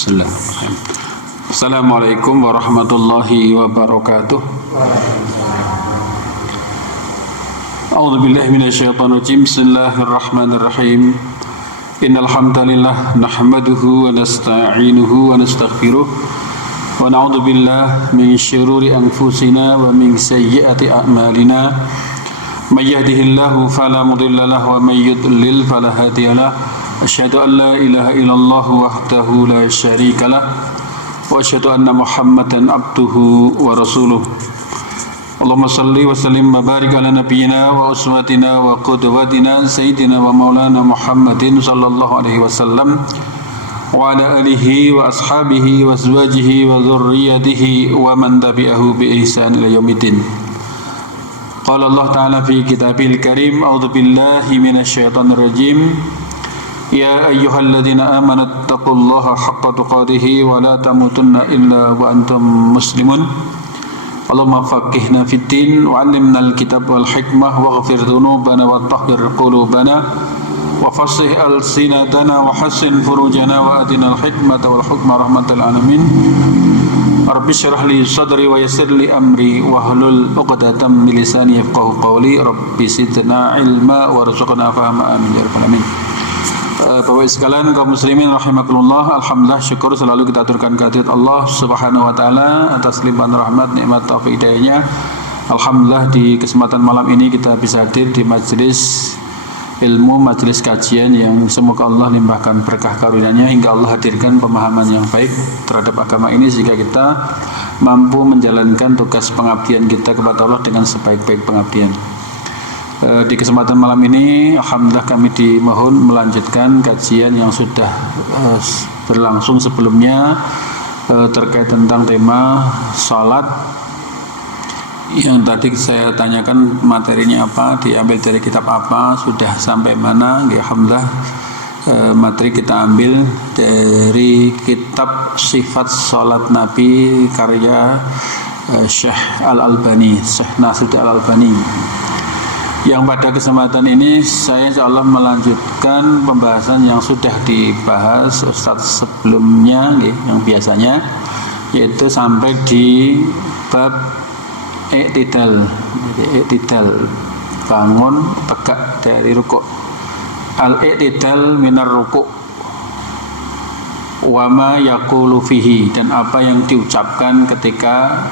Bismillahirrahmanirrahim. Assalamualaikum warahmatullahi wabarakatuh. A'udzu billahi minasyaitonir rajim. Bismillahirrahmanirrahim. Innal hamdalillah nahmaduhu wa nasta'inuhu wa nastaghfiruh wa na'udzu billahi min syururi anfusina wa min sayyiati a'malina. May yahdihillahu fala mudilla lahu wa may yudlil fala hadiyalah. Asyhadu an la ilaha illallah wahdahu la syarika lah wa asyhadu anna Muhammadan abduhu wa rasuluh. Allahumma salli wa sallim wa barik ala nabiyyina wa uswatina wa qudwatina sayyidina wa maulana Muhammadin sallallahu alaihi wasallam wa ala alihi wa ashabihi wa azwajihi wa dhurriyyatihi wa man tabi'ahu bi ihsan ila yaumiddin. Qala Allah ta'ala fi kitabil karim, a'udzu billahi minasyaitonir rajim. Ya ayyuhalladzina amanu taqullaha haqqa tuqatih wa la tamutunna illa wa antum muslimun. Allahumma faqihna fid din wa 'allimnal kitab wal hikmah waghfir dhunubana wa tahhir qulubana wa fassih alsinatana wa hassin furujana wa atinal hikmata wal hukma rahmatal alamin. Rabbi shrah li sadri wa yassir li amri wahlul 'uqdatam min lisani yafqahu qawli. Rabbi zidna ilma warzuqna fahma amin ya rabbal alamin. Bapak sekalian kaum muslimin rahimakumullah, alhamdulillah syukur selalu kita aturkan kehadirat Allah Subhanahu wa taala atas limpahan rahmat nikmat taufik hidayahnya. Alhamdulillah di kesempatan malam ini kita bisa hadir di majelis ilmu, majelis kajian yang semoga Allah limpahkan berkah karunia-Nya hingga Allah hadirkan pemahaman yang baik terhadap agama ini sehingga kita mampu menjalankan tugas pengabdian kita kepada Allah dengan sebaik-baik pengabdian. Di kesempatan malam ini alhamdulillah kami dimohon melanjutkan kajian yang sudah berlangsung sebelumnya terkait tentang tema salat yang tadi saya tanyakan materinya apa, diambil dari kitab apa, sudah sampai mana. Alhamdulillah materi kita ambil dari kitab Sifat Salat Nabi karya Syekh Al-Albani, Syekh Nasiruddin Al-Albani. Yang pada kesempatan ini saya insyaallah melanjutkan pembahasan yang sudah dibahas Ustadz sebelumnya yang biasanya, yaitu sampai di bab i'tidal, bangun tegak dari rukuk, al-i'tidal minar rukuk wa ma yaqulu fihi, dan apa yang diucapkan ketika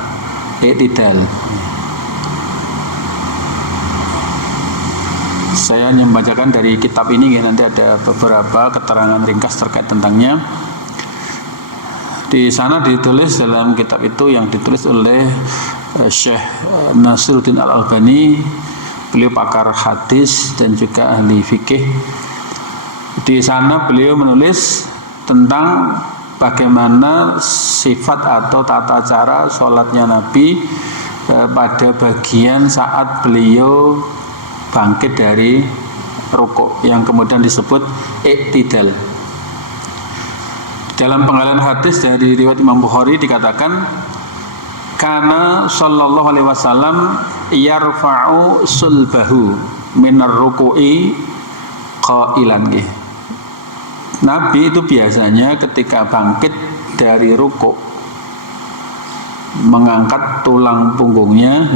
i'tidal. Saya membacakan dari kitab ini, nanti ada beberapa keterangan ringkas terkait tentangnya. Di sana ditulis dalam kitab itu yang ditulis oleh Syekh Nasiruddin Al-Albani, beliau pakar hadis dan juga ahli fikih. Di sana beliau menulis tentang bagaimana sifat atau tata cara sholatnya Nabi pada bagian saat beliau bangkit dari rukuk yang kemudian disebut i'tidal. Dalam penggalan hadis dari riwayat Imam Bukhari dikatakan kana sallallahu alaihi wasallam yarfa'u sulbahu minar ruku'i qailan. Nabi itu biasanya ketika bangkit dari rukuk mengangkat tulang punggungnya,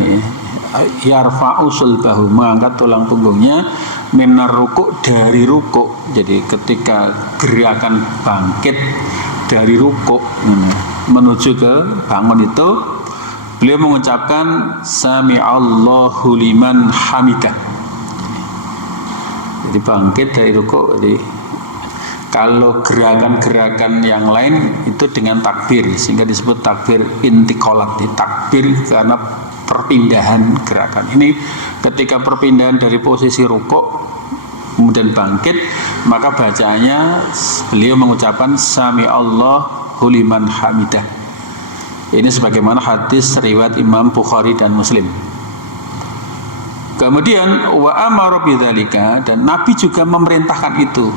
yarfa'u sulbahu, mengangkat tulang punggungnya, minar rukuk, dari rukuk. Jadi ketika gerakan bangkit dari rukuk menuju ke bangun itu, beliau mengucapkan sami'allahu liman hamidah. Jadi bangkit dari rukuk. Jadi kalau gerakan-gerakan yang lain itu dengan takbir, sehingga disebut takbir intikolat, takbir karena perpindahan gerakan. Ini ketika perpindahan dari posisi rukuk kemudian bangkit, maka bacanya beliau mengucapkan sami'allahu liman hamidah. Ini sebagaimana hadis riwayat Imam Bukhari dan Muslim. Kemudian wa amara bidzalika, dan Nabi juga memerintahkan itu.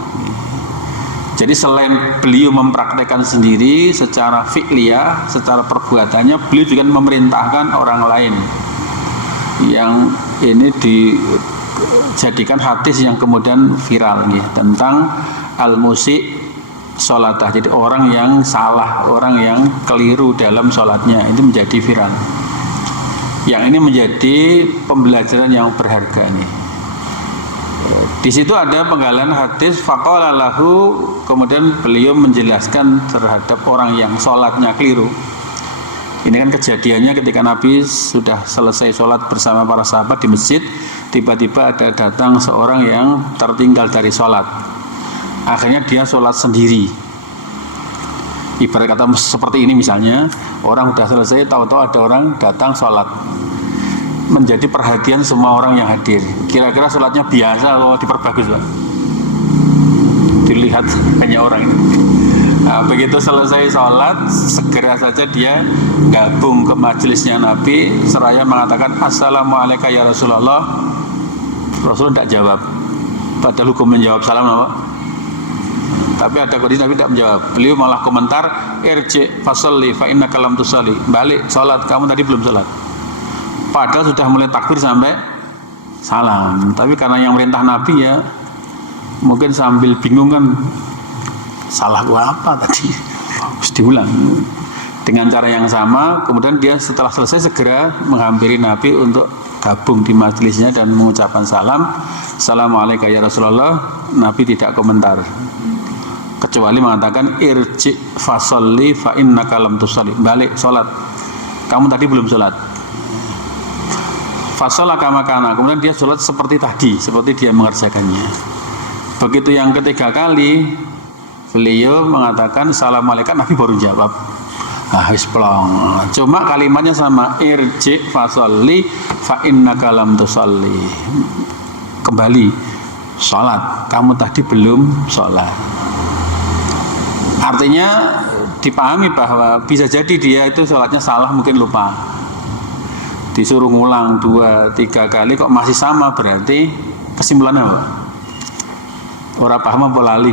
Jadi selain beliau mempraktekkan sendiri secara fi'liyah, secara perbuatannya, beliau juga memerintahkan orang lain. Yang ini dijadikan hadis yang kemudian viral tentang al-musi' sholatah. Jadi orang yang salah, orang yang keliru dalam sholatnya itu menjadi viral. Yang ini menjadi pembelajaran yang berharga nih. Di situ ada penggalan hadis faqala lahu, kemudian beliau menjelaskan terhadap orang yang sholatnya keliru. Ini kan kejadiannya ketika Nabi sudah selesai sholat bersama para sahabat di masjid, tiba-tiba ada datang seorang yang tertinggal dari sholat. Akhirnya dia sholat sendiri. Ibarat kata seperti ini misalnya, orang sudah selesai, tahu-tahu ada orang datang sholat. Menjadi perhatian semua orang yang hadir. Kira-kira sholatnya biasa atau diperbagus, Pak? Dilihat hanya orang ini. Nah, begitu selesai sholat, segera saja dia gabung ke majelisnya Nabi, seraya mengatakan Assalamualaikum ya Rasulullah. Rasulullah tidak jawab, padahal hukumnya jawab salam, Pak. Tapi ada kondisi Nabi tidak menjawab. Beliau malah komentar, irji fasalli fa innaka lam tusalli. Balik sholat, kamu tadi belum sholat. Padahal sudah mulai takbir sampai salam. Tapi karena yang merintah Nabi ya, mungkin sambil bingung kan, salah gua apa tadi? Harus diulang. Dengan cara yang sama, kemudian dia setelah selesai segera menghampiri Nabi untuk gabung di majelisnya dan mengucapkan salam. Assalamualaikum ya Rasulullah. Nabi tidak komentar, kecuali mengatakan irji fasalli fa innaka lam tusalli. Balik sholat, kamu tadi belum sholat. Fasolah kamakana, kemudian dia sholat seperti tadi, seperti dia mengerjakannya. Begitu yang ketiga kali beliau mengatakan Assalamualaikum, Nabi baru jawab plong. Cuma kalimatnya sama, irji fasolli fa innaka lam tusalli. Kembali sholat, kamu tadi belum sholat. Artinya dipahami bahwa bisa jadi dia itu sholatnya salah, mungkin lupa. Disuruh ngulang 2-3 kali kok masih sama, berarti kesimpulannya apa? Orang paham apa lali?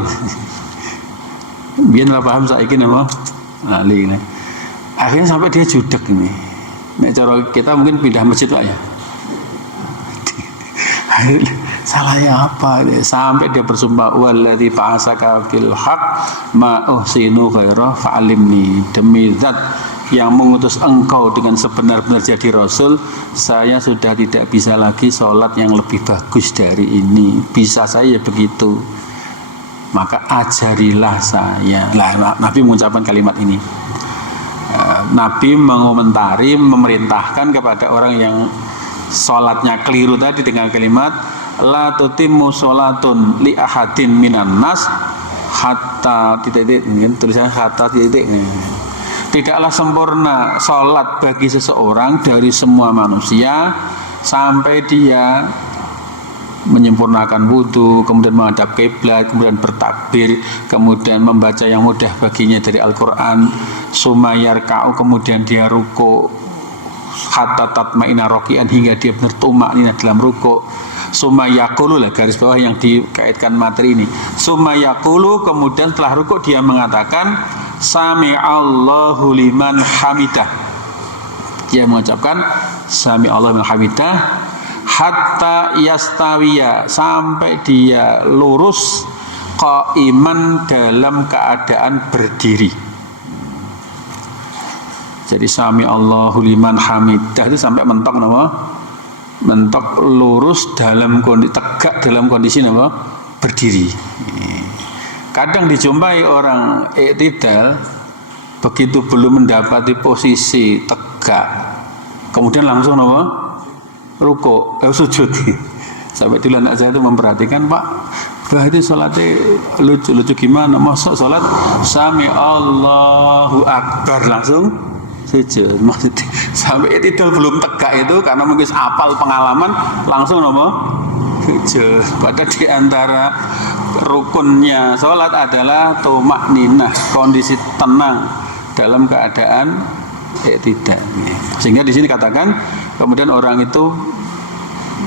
Biar orang paham saiki apa? Lali ini. Akhirnya sampai dia judek ini. Nek cara kita mungkin pindah masjid Pak ya. Salahnya apa? Sampai dia bersumpah wallazi ba'asaka fil haq ma uhsinu ghaira fa'alimni. Demi zat yang mengutus engkau dengan sebenar-benar jadi Rasul, saya sudah tidak bisa lagi sholat yang lebih bagus dari ini. Bisa saya begitu, maka ajarilah saya. Nah, Nabi mengucapkan kalimat ini. Nabi mengomentari, memerintahkan kepada orang yang sholatnya keliru tadi dengan kalimat la tutimmu sholatun li ahadin minan nas hatta titik, tulisannya hatta titik. Tidaklah sempurna sholat bagi seseorang dari semua manusia sampai dia menyempurnakan wudhu, kemudian menghadap kiblat, kemudian bertakbir, kemudian membaca yang mudah baginya dari Al-Quran, sumayar ka'u, kemudian dia ruku, hatta tatma'ina roki'an, hingga dia benar tumaknina dalam ruku, sumayakulu lah garis bawah yang dikaitkan materi ini, sumayakulu, kemudian setelah ruku dia mengatakan Sami'allahu liman hamidah. Dia mengucapkan Sami'allahu liman hamidah hatta yastawiya, sampai dia lurus qaiman, dalam keadaan berdiri. Jadi Sami'allahu liman hamidah itu sampai mentok nama? Mentok lurus dalam kondisi tegak, dalam kondisi nama? Berdiri. Kadang dijumpai orang i'tidal begitu belum mendapati posisi tegak, kemudian langsung ruku, sujud. Sampai dulu anak saya itu memperhatikan, Pak, itu sholatnya lucu-lucu gimana? Masuk sholat Sami Allahu Akbar langsung sujud. Maksudnya sampai i'tidal belum tegak itu karena mungkin apal pengalaman, langsung sujud. Padahal di antara rukunnya sholat adalah tumakninah, kondisi tenang dalam keadaan tidak. Sehingga di sini katakan kemudian orang itu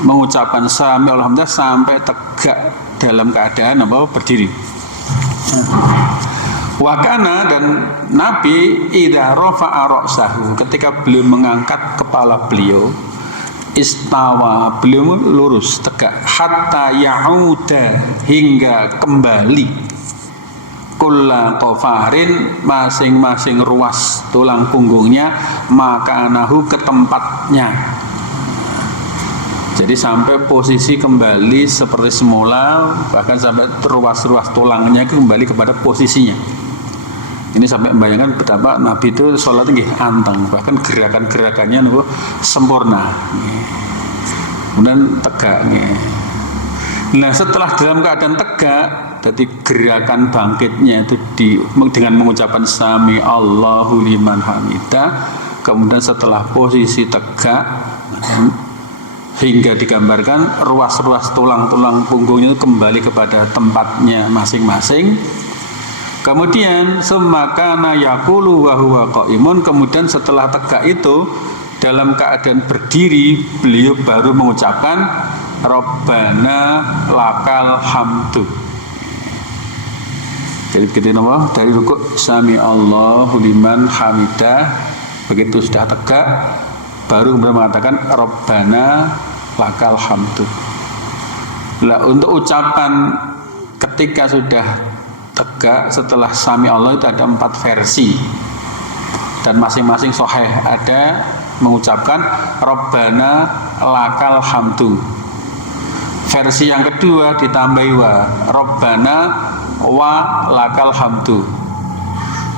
mengucapkan sami alhamdulillah sampai tegak dalam keadaan berdiri. Wakana, dan Nabi idza rafa'a ra'sahu, ketika beliau mengangkat kepala beliau, istawa, beliau lurus tegak, hatta ya'uda, hingga kembali kulla qafarin, masing-masing ruas tulang punggungnya makanahu ke tempatnya. Jadi sampai posisi kembali seperti semula, bahkan sampai ruas-ruas tulangnya kembali kepada posisinya. Ini sampai membayangkan betapa Nabi itu sholat nggih anteng, bahkan gerakan-gerakannya niku sempurna. Kemudian tegak. Nah, setelah dalam keadaan tegak, jadi gerakan bangkitnya itu dengan mengucapkan sami Allahu liman hamidah. Kemudian setelah posisi tegak, hingga digambarkan ruas-ruas tulang-tulang punggungnya itu kembali kepada tempatnya masing-masing. Kemudian semakana yaqulu wa huwa qaimun, kemudian setelah tegak itu dalam keadaan berdiri beliau baru mengucapkan Rabbana lakal hamdu. Jadi begitu nama dari rukuk sami Allahu liman hamidah, begitu sudah tegak baru kemudian mengatakan Rabbana lakal hamdu. Lah untuk ucapan ketika sudah tegak setelah sami Allah itu ada 4 versi dan masing-masing sahih. Ada mengucapkan Rabbana lakal hamdu. Versi yang kedua ditambahi wa Rabbana wa lakal hamdu.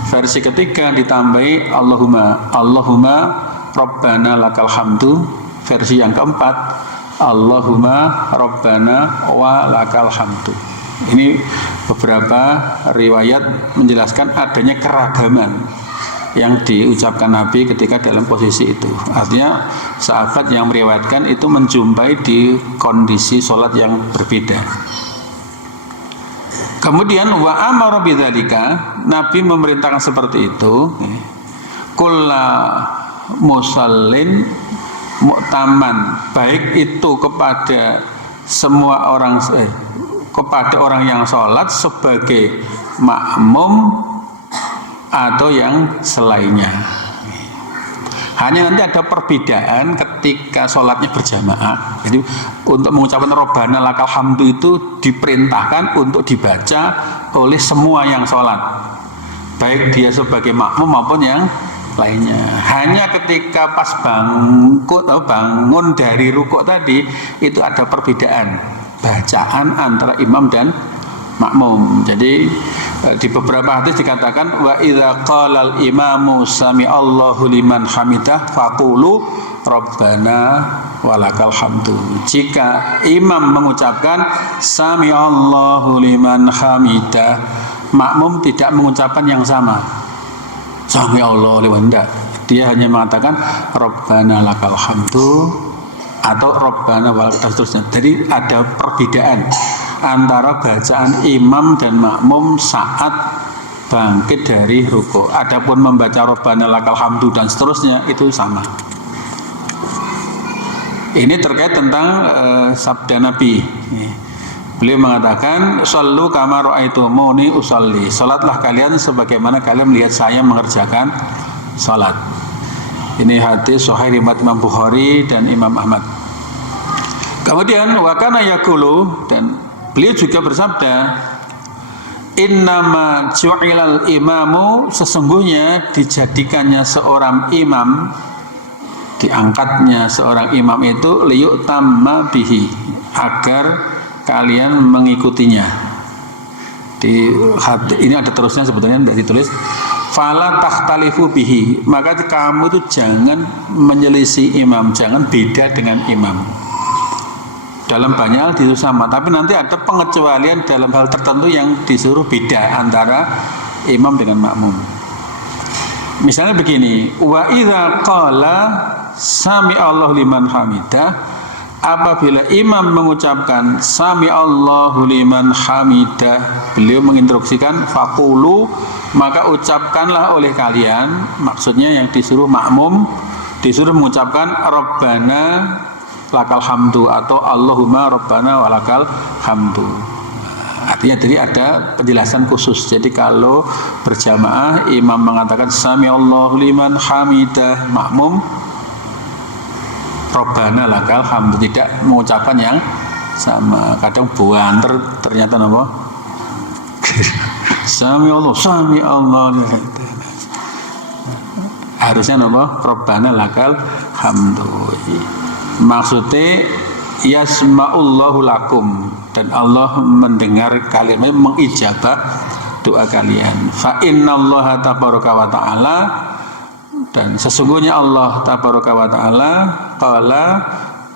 Versi ketiga ditambahi Allahumma Rabbana lakal hamdu. Versi yang keempat Allahumma Rabbana wa lakal hamdu. Ini beberapa riwayat menjelaskan adanya keragaman yang diucapkan Nabi ketika dalam posisi itu. Artinya sahabat yang meriwayatkan itu menjumpai di kondisi sholat yang berbeda. Kemudian wa amara bidzalika, Nabi memerintahkan seperti itu. Kulla musallin mu'taman, baik itu kepada semua orang kepada orang yang sholat sebagai makmum atau yang selainnya. Hanya nanti ada perbedaan ketika sholatnya berjamaah. Jadi untuk mengucapkan Rabbana lakal hamdu itu diperintahkan untuk dibaca oleh semua yang sholat, baik dia sebagai makmum maupun yang lainnya. Hanya ketika pas bangun dari rukuk tadi itu ada perbedaan bacaan antara imam dan makmum. Jadi di beberapa hadis dikatakan wa idza qala al imamu sami Allahu liman hamidah faqulu Rabbana walakal hamdu. Jika imam mengucapkan sami Allahu liman hamidah, makmum tidak mengucapkan yang sama sami Allahu liman hamidah. Dia hanya mengatakan Rabbana lakal hamdu atau Rabbana walakal seterusnya. Jadi ada perbedaan antara bacaan imam dan makmum saat bangkit dari rukuk. Adapun membaca Rabbana lakal hamdu dan seterusnya itu sama. Ini terkait tentang sabda Nabi. Beliau mengatakan sallu kama ra'aitumuni usalli. Salatlah kalian sebagaimana kalian melihat saya mengerjakan salat. Ini hadis sahih riwayat Imam Bukhari dan Imam Ahmad. Kemudian wa kana yaqulu, dan beliau juga bersabda innama ju'ilal imamu, sesungguhnya dijadikannya seorang imam, diangkatnya seorang imam itu liyuk tamma bihi, agar kalian mengikutinya. Ini ada terusnya sebetulnya tidak ditulis. Fala takhtalifu bihi, maka kamu itu jangan menyelisih imam, jangan beda dengan imam. Dalam banyak hal itu sama, tapi nanti ada pengecualian dalam hal tertentu yang disuruh beda antara imam dengan makmum. Misalnya begini, wa idza qala sami Allahu liman hamidah, apabila imam mengucapkan sami Allahu liman hamidah, beliau menginstruksikan faqulu, maka ucapkanlah oleh kalian, maksudnya yang disuruh makmum disuruh mengucapkan Rabbana lakal hamdu atau Allahumma Rabbana walakal hamdu. Artinya jadi ada penjelasan khusus. Jadi kalau berjamaah imam mengatakan sami Allahu liman hamidah, makmum Rabbana lakal hamdu, tidak mengucapkan yang sama. Kadang buanter ternyata apa? Sami Allah. Harusnya apa? Rabbana lakal hamdu. Maksudnya yasma'ullahu lakum, dan Allah mendengar kalian, mengijabah doa kalian. Fa innallaha tabaraka wa ta'ala, dan sesungguhnya Allah tabaraka wa ta'ala qala,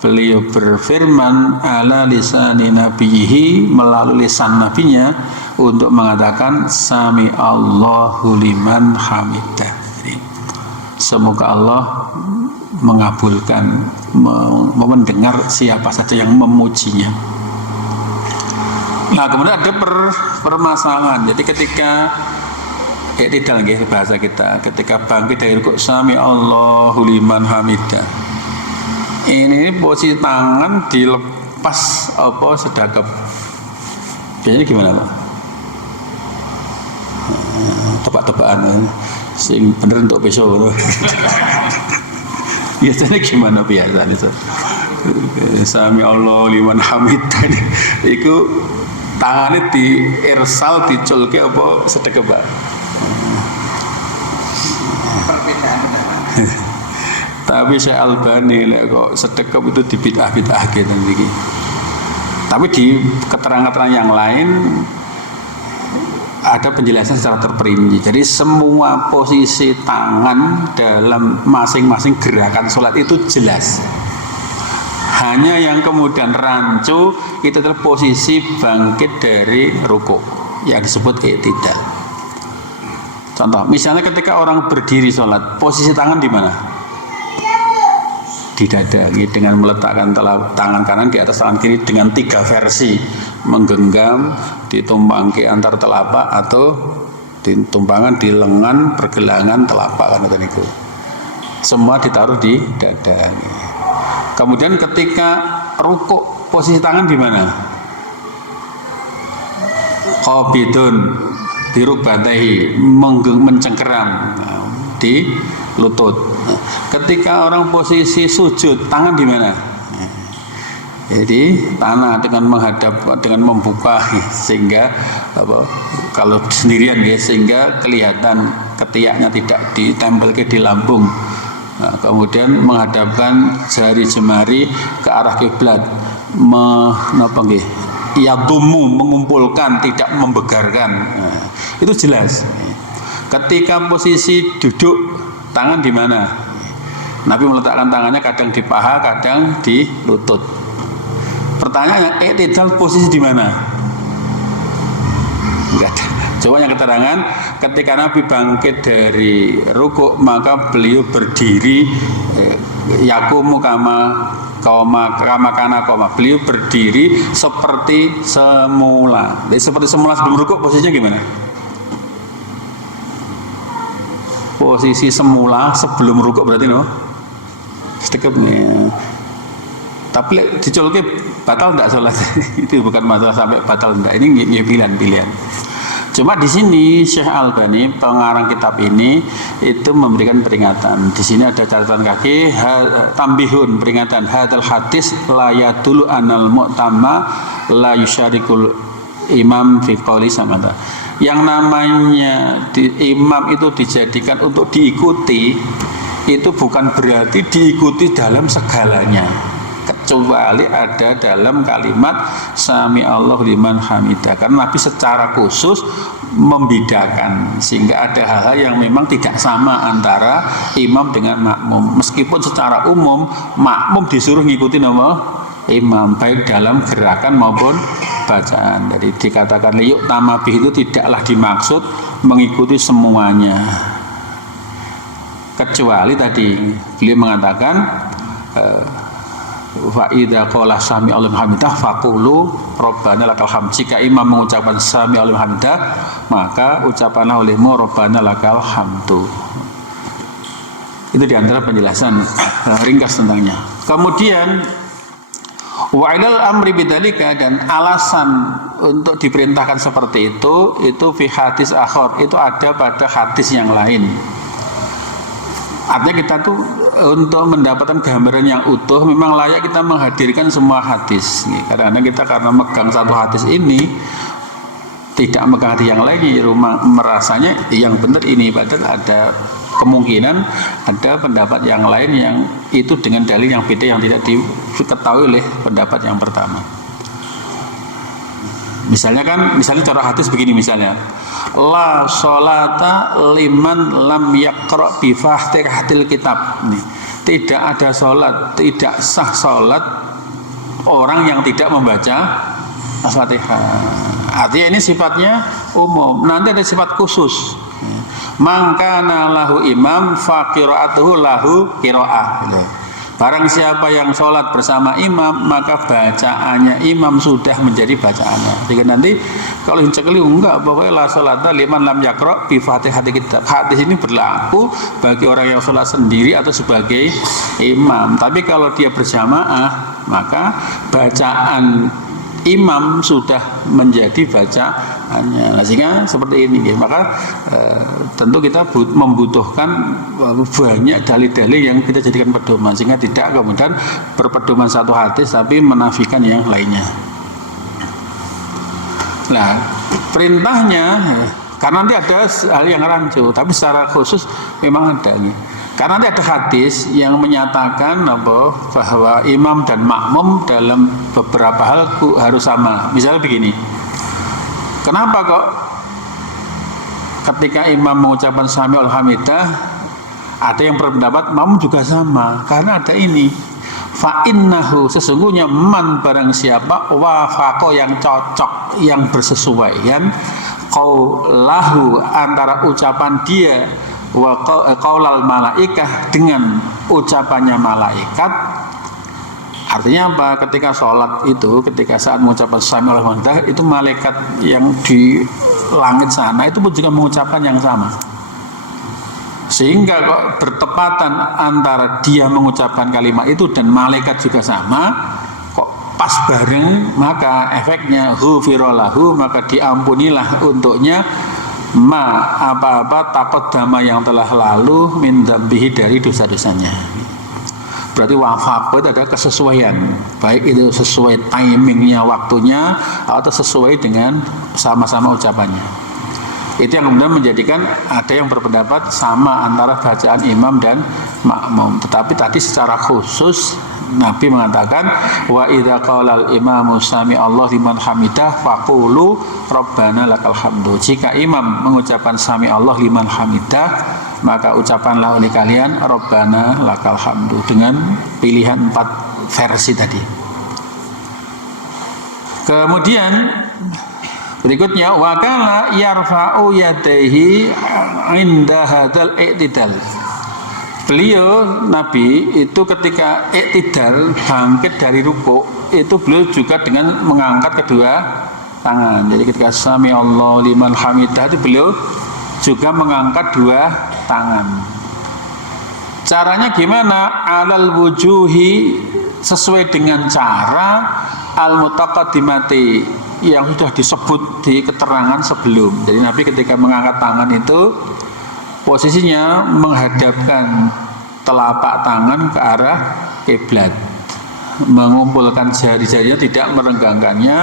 beliau berfirman ala lisani nabiyhi, melalui lisan nabinya, untuk mengatakan sami Allahu liman hamidah. Semoga Allah mengabulkan, mendengar siapa saja yang memujinya. Nah, kemudian ada permasalahan. Jadi ketika tidak lagi bahasa kita, ketika bangkit dari rukuk sami Allahu liman hamidah, ini posisi tangan dilepas apa sedekap. Biasanya gimana, Pak? Tebak-tebakan sing bener untuk besok. Biasanya gimana biasanya? Sami Allah liman hamidah. Iku tangannya di irsal, diculke apa sedekap, Pak? Tapi Syekh Albani kok sedekap itu dibid'ah-bid'ah gitu begini. Tapi di keterangan-keterangan yang lain ada penjelasan secara terperinci. Jadi semua posisi tangan dalam masing-masing gerakan sholat itu jelas. Hanya yang kemudian rancu itu adalah posisi bangkit dari rukuk yang disebut i'tidal. Contoh, misalnya ketika orang berdiri sholat, posisi tangan di mana? Di dada, dengan meletakkan tangan kanan di atas tangan kiri dengan 3 versi, menggenggam, ditumpangke antar telapak, atau ditumpangan di lengan pergelangan telapak, kan itu. Semua ditaruh di dada. Kemudian ketika rukuk, posisi tangan di mana? Qabidun di rukbatahi, mencengkeram di lutut. Ketika orang posisi sujud, tangan di mana? Jadi tanah dengan menghadap, dengan membuka, sehingga kalau sendirian ya, sehingga kelihatan ketiaknya tidak ditempel di lambung. Nah, kemudian menghadapkan jari jemari ke arah kiblat, yadumu, mengumpulkan, tidak membegarkan. Nah, itu jelas. Ketika posisi duduk, tangan di mana? Nabi meletakkan tangannya kadang di paha, kadang di lutut. Pertanyaannya, i'tidal posisi di mana? Enggak ada. Coba yang keterangan, ketika Nabi bangkit dari rukuk, maka beliau berdiri yakumu kama kana. Beliau berdiri seperti semula. Jadi seperti semula sebelum rukuk, posisinya gimana? Posisi semula sebelum rukuk berarti no? Sedekapnya. Tapi dicolke batal enggak sholat? Itu bukan masalah sampai batal enggak. Ini pilihan-pilihan. Cuma di sini Syekh Albani, pengarang kitab ini, itu memberikan peringatan. Di sini ada catatan kaki, tambihun, peringatan. Hadal hadis la yadulu anal mu'tamma la yusyarikul imam fi qouli samada. Yang namanya imam itu dijadikan untuk diikuti, itu bukan berarti diikuti dalam segalanya, kecuali ada dalam kalimat sami Allahu liman hamidah. Karena Nabi secara khusus membedakan, sehingga ada hal-hal yang memang tidak sama antara imam dengan makmum. Meskipun secara umum makmum disuruh ngikuti nama imam, baik dalam gerakan maupun bacaan. Jadi dikatakan liyuk tamabih itu tidaklah dimaksud mengikuti semuanya, kecuali tadi beliau mengatakan wa idza qala sami Allahu hamidah faqulu rabbana lakal hamd. Jika imam mengucapkan sami Allahu hamidah, maka ucapanlah olehmu rabbana lakal hamdu. Itu diantara penjelasan ringkas tentangnya. Kemudian wa ilal amri bidzalika, dan alasan untuk diperintahkan seperti itu fi hadis akhar, itu ada pada hadis yang lain. Artinya kita tuh untuk mendapatkan gambaran yang utuh memang layak kita menghadirkan semua hadis. Kadang-kadang kita karena megang satu hadis ini tidak mengangkat yang lain, merasanya yang benar ini, padahal ada kemungkinan ada pendapat yang lain yang itu dengan dalil yang beda yang tidak diketahui oleh pendapat yang pertama. Misalnya cara hadis begini, misalnya la sholata liman lam yaqra bi fatihatil kitab. Tidak ada sholat, tidak sah sholat orang yang tidak membaca Al-Fatihah. Artinya ini sifatnya umum. Nanti ada sifat khusus. Mangkana lahu imam fa qiraatuhu lahu qiraah. Barang siapa yang sholat bersama imam, maka bacaannya imam sudah menjadi bacaannya. Jadi nanti kalau cekeli enggak, pokoknya la sholata liman lam yaqra bi fatihati kitab. Hadis ini berlaku bagi orang yang sholat sendiri atau sebagai imam. Tapi kalau dia berjamaah, maka bacaan imam sudah menjadi bacaannya. Nah, sehingga seperti ini, maka tentu kita membutuhkan banyak dalil-dalil yang kita jadikan pedoman, sehingga tidak kemudian berpedoman satu hadis tapi menafikan yang lainnya. Nah, perintahnya karena nanti ada hal yang rancu, tapi secara khusus memang ada nih. Karena nanti ada hadis yang menyatakan bahwa imam dan makmum dalam beberapa hal harus sama. Misalnya begini, kenapa kok ketika imam mengucapkan sami al-hamidah ada yang berpendapat makmum juga sama? Karena ada ini, fa innahu, sesungguhnya man barang siapa wafaqo yang cocok, yang bersesuaian qaulahu antara ucapan dia wa qaulal malaikah dengan ucapannya malaikat. Artinya apa? Ketika sholat itu, ketika saat mengucapkan sami Allahu akbar, itu malaikat yang di langit sana itu pun juga mengucapkan yang sama. Sehingga kok bertepatan antara dia mengucapkan kalimat itu dan malaikat juga sama, kok pas bareng, maka efeknya ghufirallahu, maka diampunilah untuknya apa-apa taqaddama yang telah lalu min dzambihi, dari dosa-dosanya. Berarti wafaq itu ada kesesuaian, baik itu sesuai timingnya, waktunya, atau sesuai dengan sama-sama ucapannya. Itu yang kemudian menjadikan ada yang berpendapat sama antara bacaan imam dan makmum. Tetapi tadi secara khusus Nabi mengatakan wa idza qalal imamu sami Allah liman hamidah faqulu rabbana lakal hamdu. Jika imam mengucapkan sami Allah liman hamidah, maka ucapkanlah oleh kalian rabbana lakal hamdu dengan pilihan 4 versi tadi. Kemudian berikutnya wa kana yarfa'u yadayhi 'inda hadzal i'tidal. Beliau Nabi itu ketika i'tidal, bangkit dari rukuk, itu beliau juga dengan mengangkat kedua tangan. Jadi ketika sami Allah liman hamidah itu beliau juga mengangkat dua tangan. Caranya gimana? Alal wujuhi, sesuai dengan cara al mutaqaddimati yang sudah disebut di keterangan sebelum. Jadi Nabi ketika mengangkat tangan itu posisinya menghadapkan telapak tangan ke arah kiblat, mengumpulkan jari-jarinya, tidak merenggangkannya,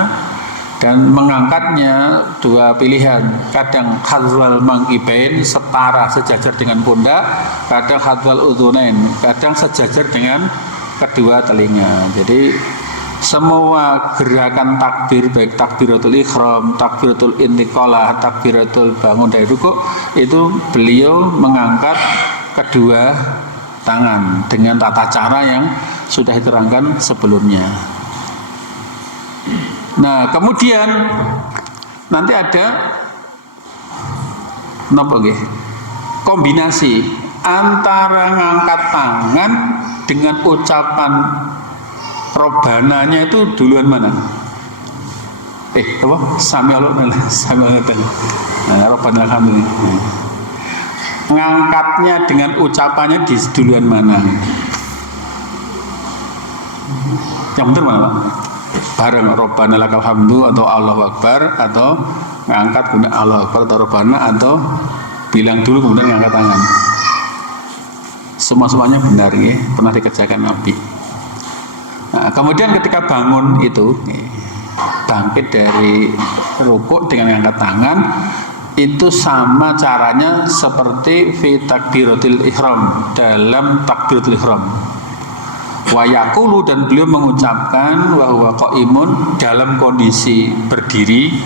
dan mengangkatnya dua pilihan, kadang hadzwal mangkibain, setara sejajar dengan pundak, kadang hadzwal udhunain, kadang sejajar dengan kedua telinga. Jadi semua gerakan takbir, baik takbiratul ikhram, takbiratul intiqalah, takbiratul bangun dari rukuk, itu beliau mengangkat kedua tangan dengan tata cara yang sudah diterangkan sebelumnya. Nah, kemudian nanti ada kombinasi antara ngangkat tangan dengan ucapan robbananya itu duluan mana? Sami Allah, sami Allah. Nah, robbana alhamdulillah. Ngangkatnya dengan ucapannya di duluan mana? Yang benar mana, Pak? Bareng robbana lakal hamdu atau Allahu akbar, atau ngangkat kemudian Allahu akbar atau robbana, atau bilang dulu kemudian ngangkat tangan. Semua-semuanya benar ya, pernah dikerjakan Nabi. Nah, kemudian ketika bangun itu bangkit dari rukuk dengan angkat tangan itu sama caranya seperti fi takbiratul ihram, dalam takbiratul ihram. Wa yaqulu, dan beliau mengucapkan wa huwa qaimun, dalam kondisi berdiri,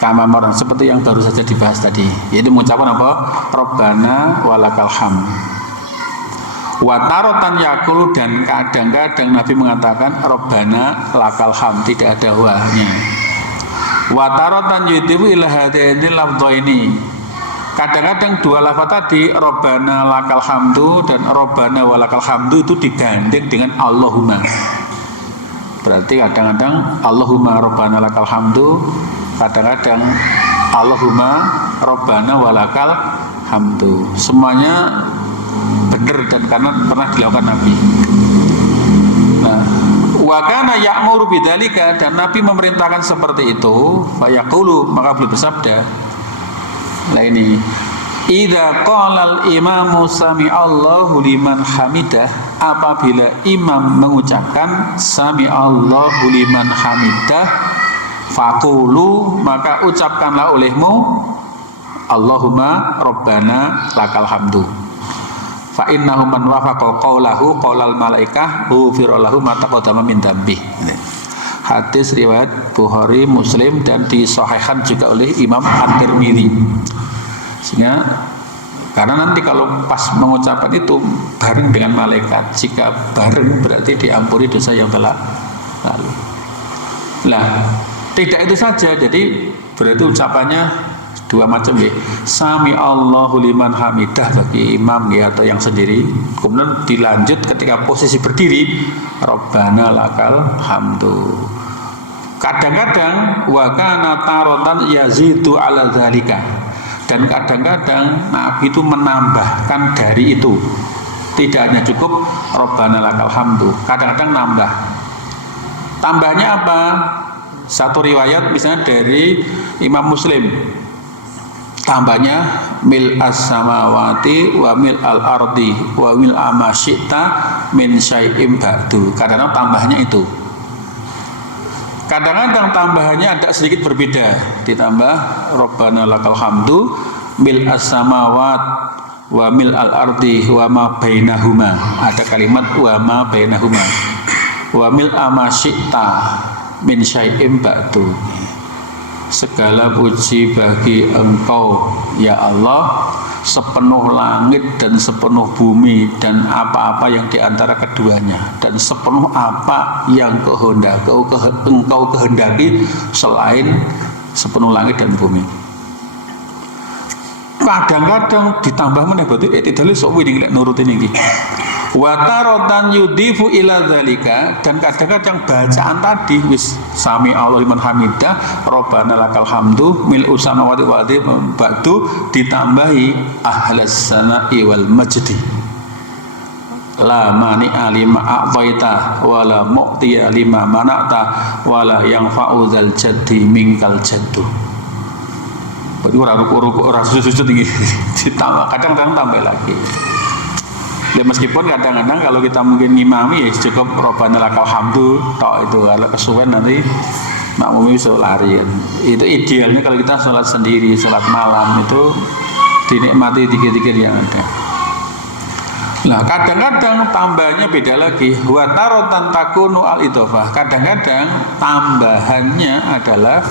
kama marang, seperti yang baru saja dibahas tadi, yaitu mengucapkan apa? Rabbana walakal hamd. Wa tarotan yaqulu, dan kadang-kadang Nabi mengatakan Rabbana lakal hamd, tidak ada wahnya. Wa tarotan yudibu ila hadaini lafdhaini, kadang-kadang dua lafaz tadi Rabbana lakal hamdu dan Rabbana walakal hamdu itu digandeng dengan Allahumma. Berarti kadang-kadang Allahumma Rabbana lakal hamdu, kadang-kadang Allahumma Rabbana walakal hamdu. Semuanya benar dan karena pernah dilakukan Nabi. Nah, wa kana ya'muru bidzalika, dan Nabi memerintahkan seperti itu. Fa yaqulu, maka beliau bersabda, nah ini, idza qala al-imamu sami'allahu liman hamidah, apabila imam mengucapkan sami'allahu liman hamidah, faqulu, maka ucapkanlah olehmu Allahumma Rabbana lakal hamdu. Fa innahu man wafaqa qaulahu qaulal malaikah ghufira lahu ma taqaddama min dzambi. Hadis riwayat Bukhari, Muslim, dan disahihkan juga oleh Imam At-Tirmidzi. Sehingga karena nanti kalau pas mengucapkan itu bareng dengan malaikat, jika bareng berarti diampuni dosa yang telah lalu. Lah, tidak itu saja, jadi berarti ucapannya dua macam ya. Sami Allahu liman hamidah bagi imam ya, atau yang sendiri. Kemudian dilanjut ketika posisi berdiri, Rabbana lakal hamdu. Kadang-kadang wa kana tarotan yazidu ala dzalika, dan kadang-kadang Nabi itu menambahkan dari itu. Tidak hanya cukup Rabbana lakal hamdu, kadang-kadang nambah. Tambahnya apa? Satu riwayat misalnya dari Imam Muslim, tambahnya mil as-samawati wa mil al-ardi wa mil amasyita min syai'im ba'du. Kadang-kadang tambahnya itu. Kadang-kadang tambahannya agak sedikit berbeda. Ditambah Rabbana lakal hamdu mil as-samawat wa mil al-ardi wa ma bainahuma. Ada kalimat wa ma bainahuma. Wa mil amasyita min syai'im ba'du. Segala puji bagi Engkau ya Allah, sepenuh langit dan sepenuh bumi dan apa-apa yang diantara keduanya, dan sepenuh apa yang Engkau kehendaki selain sepenuh langit dan bumi. Kadang-kadang ditambah meneh berarti tidak sok wingi lek nurutin iki. Wa tarotan yudifu ila dzalika, dan kadang-kadang bacaan tadi wis sami Allah liman hamidah Rabbana lakal hamdu mil usamawati wa ardi ba'du, ditambahi ahlas sana'i wal majdi la mani'a lima a'taita wa la mu'tiya lima mana'ta wa la yanfa'u dzal jaddi minkal jaddu. Berarti ora sujud tinggi ditambah, kadang-kadang tambah lagi. Ya, meskipun kadang-kadang kalau kita mungkin ngimami ya cukup Rabbana lakal hamdu tok itu, kalau kesuwen nanti makmum bisa lari. Itu idealnya kalau kita sholat sendiri, sholat malam itu dinikmati dikit-dikit yang ada. Nah, kadang-kadang tambahnya beda lagi. Wa tarotan takunu al idhofah, kadang-kadang tambahannya adalah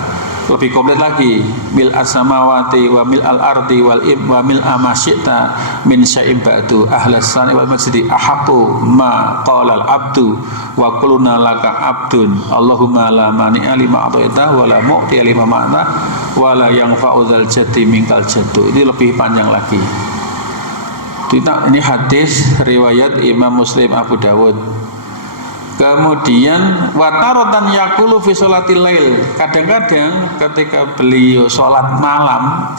lebih komplit lagi, mil as-samawati wa mil al-ardi wa mil amasyita min syai'im ba'du ahlas sani wal majdi ahaqu ma qala al-abdu wa quluna laka abdun Allahumma la mani'a lima a'taita wa la mu'tiya lima ma'ta wa la yanfa'u dzal jaddi minkal jaddu. Ini lebih panjang lagi. Ini hadis riwayat Imam Muslim, Abu Dawud. Kemudian watarotan yakulu fi sholatil lail, kadang-kadang ketika beliau sholat malam,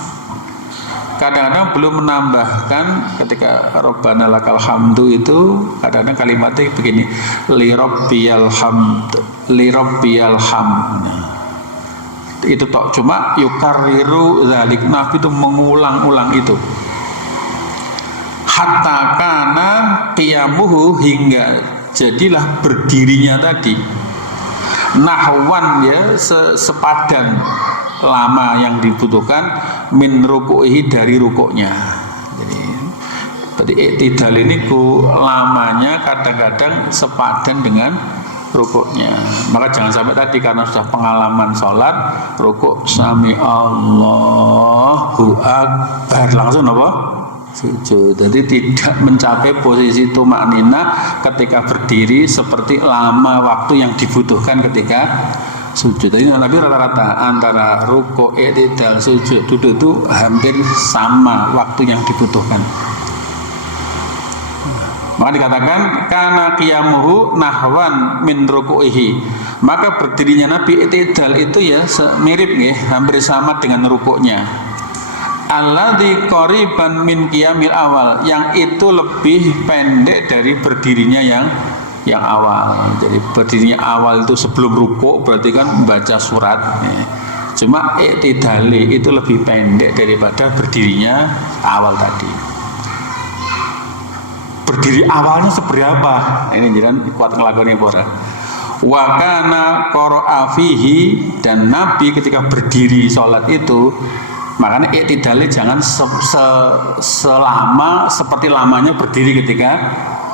kadang-kadang belum menambahkan ketika Rabbana lakal hamdu itu, kadang-kadang kalimatnya begini, li rabbiyal hamd, li rabbiyal hamd. Itu tok, cuma yukarriru dzalik, Nabi itu mengulang-ulang itu. Hatta kana qiyamuhu, hingga jadilah berdirinya tadi nahwan ya sepadan lama yang dibutuhkan min ruku'ihi dari rukuknya. Jadi berarti i'tidal ini lamanya kadang-kadang sepadan dengan rukuknya. Maka jangan sampai tadi karena sudah pengalaman sholat rukuk sami Allahu akbar langsung apa? Sujud. Jadi tidak mencapai posisi tumakninah ketika berdiri seperti lama waktu yang dibutuhkan ketika sujud. Jadi Nabi rata-rata antara rukuk, i'tidal, sujud, duduk itu hampir sama waktu yang dibutuhkan. Maka dikatakan karena qiyamuhu nahwan min ruku'ihi, maka berdirinya Nabi i'tidal itu ya mirip hampir sama dengan rukuknya. Alladzi qariban min qiyamil awal, yang itu lebih pendek dari berdirinya yang awal. Jadi berdirinya awal itu sebelum rukuk berarti kan membaca surat. Cuma i'tidali itu lebih pendek daripada berdirinya awal tadi. Berdiri awalnya seberapa? Ini jangan kuat ngelakoni pora. Wa kana qara'a fihi, dan Nabi ketika berdiri sholat itu, makanya i'tidalnya jangan selama seperti lamanya berdiri ketika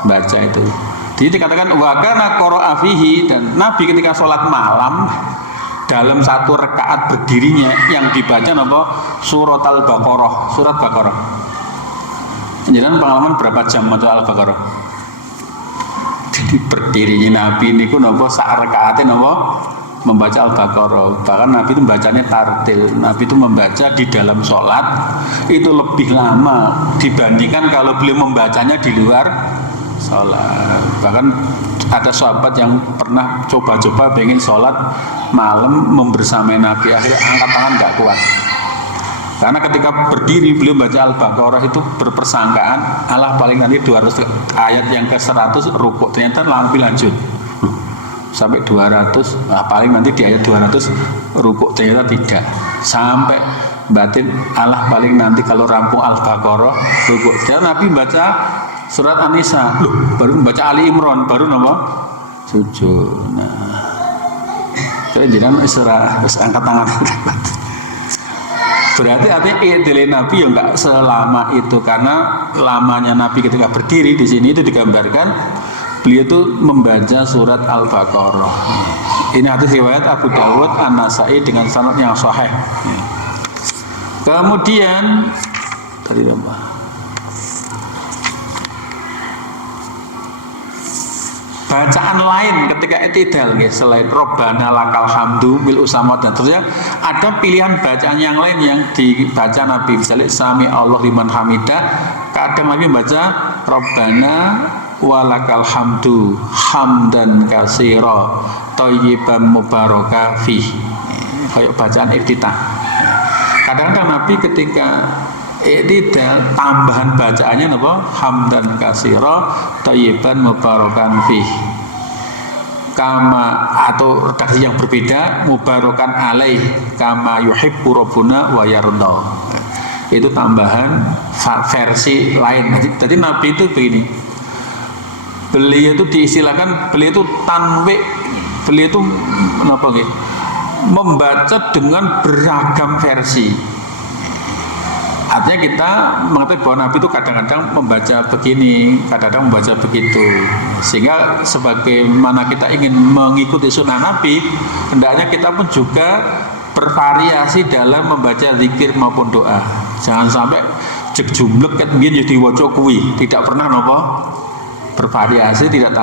baca itu. Jadi dikatakan wa kana qara'a fihi, dan Nabi ketika sholat malam dalam satu rakaat berdirinya yang dibaca apa? Surat Al-Baqarah, surat Baqarah. Jangan pengalaman berapa jam maca Al-Baqarah. Jadi berdirinya Nabi ini napa sak rakaate napa membaca Al-Baqarah. Bahkan Nabi itu membacanya tartil. Nabi itu membaca di dalam sholat itu lebih lama dibandingkan kalau beliau membacanya di luar sholat. Bahkan ada sahabat yang pernah coba-coba pengen sholat malam membersamai Nabi, akhirnya angkat tangan nggak kuat. Karena ketika berdiri beliau baca Al-Baqarah itu berpersangkaan Allah paling nanti 200 ayat yang ke 100 rukuk, ternyata lebih lanjut sampai 200, paling nanti di ayat 200 rukuk, ternyata tidak, sampai batin Allah paling nanti kalau rampung Al-Baqarah rukuk. Jadi Nabi baca surat An-Nisa, baru membaca Ali Imran, baru nama sujud. Nah, jadi jangan istirahat, angkat tangan. Berarti artinya i'tidal Nabi yang enggak selama itu, karena lamanya Nabi ketika berdiri di sini itu digambarkan beliau itu membaca surat Al-Baqarah. Ini hadis riwayat Abu Dawud, An-Nasai dengan sanad yang sahih. Kemudian tadi apa? Bacaan lain ketika i'tidal selain Robbana lakal hamdu mil usamawat dan terusnya, ada pilihan bacaan yang lain yang dibaca Nabi. Misalnya sami Allah liman hamidah, kadang Nabi membaca Robbana walakal hamdu hamdan katsira thayyiban mubaraka fi, kayak bacaan iftitah. Kadang-kadang Nabi ketika i'tidal tambahan bacaannya apa? Hamdan katsira thayyiban mubarakan fi. Kama, atau redaksi yang berbeda, mubarakan alaih kama yuhibbu rabbuna wa yarda. Itu tambahan versi lain. Jadi Nabi itu begini. Beliau itu diistilahkan beliau itu tanwi, beliau itu apa nggih? Membaca dengan beragam versi. Artinya kita mengetahui bahwa Nabi itu kadang-kadang membaca begini, kadang-kadang membaca begitu. Sehingga sebagaimana kita ingin mengikuti sunnah Nabi, hendaknya kita pun juga bervariasi dalam membaca zikir maupun doa. Jangan sampai cek jumlek ket biyen ya diwaca kuwi, tidak pernah napa bervariasi, tidak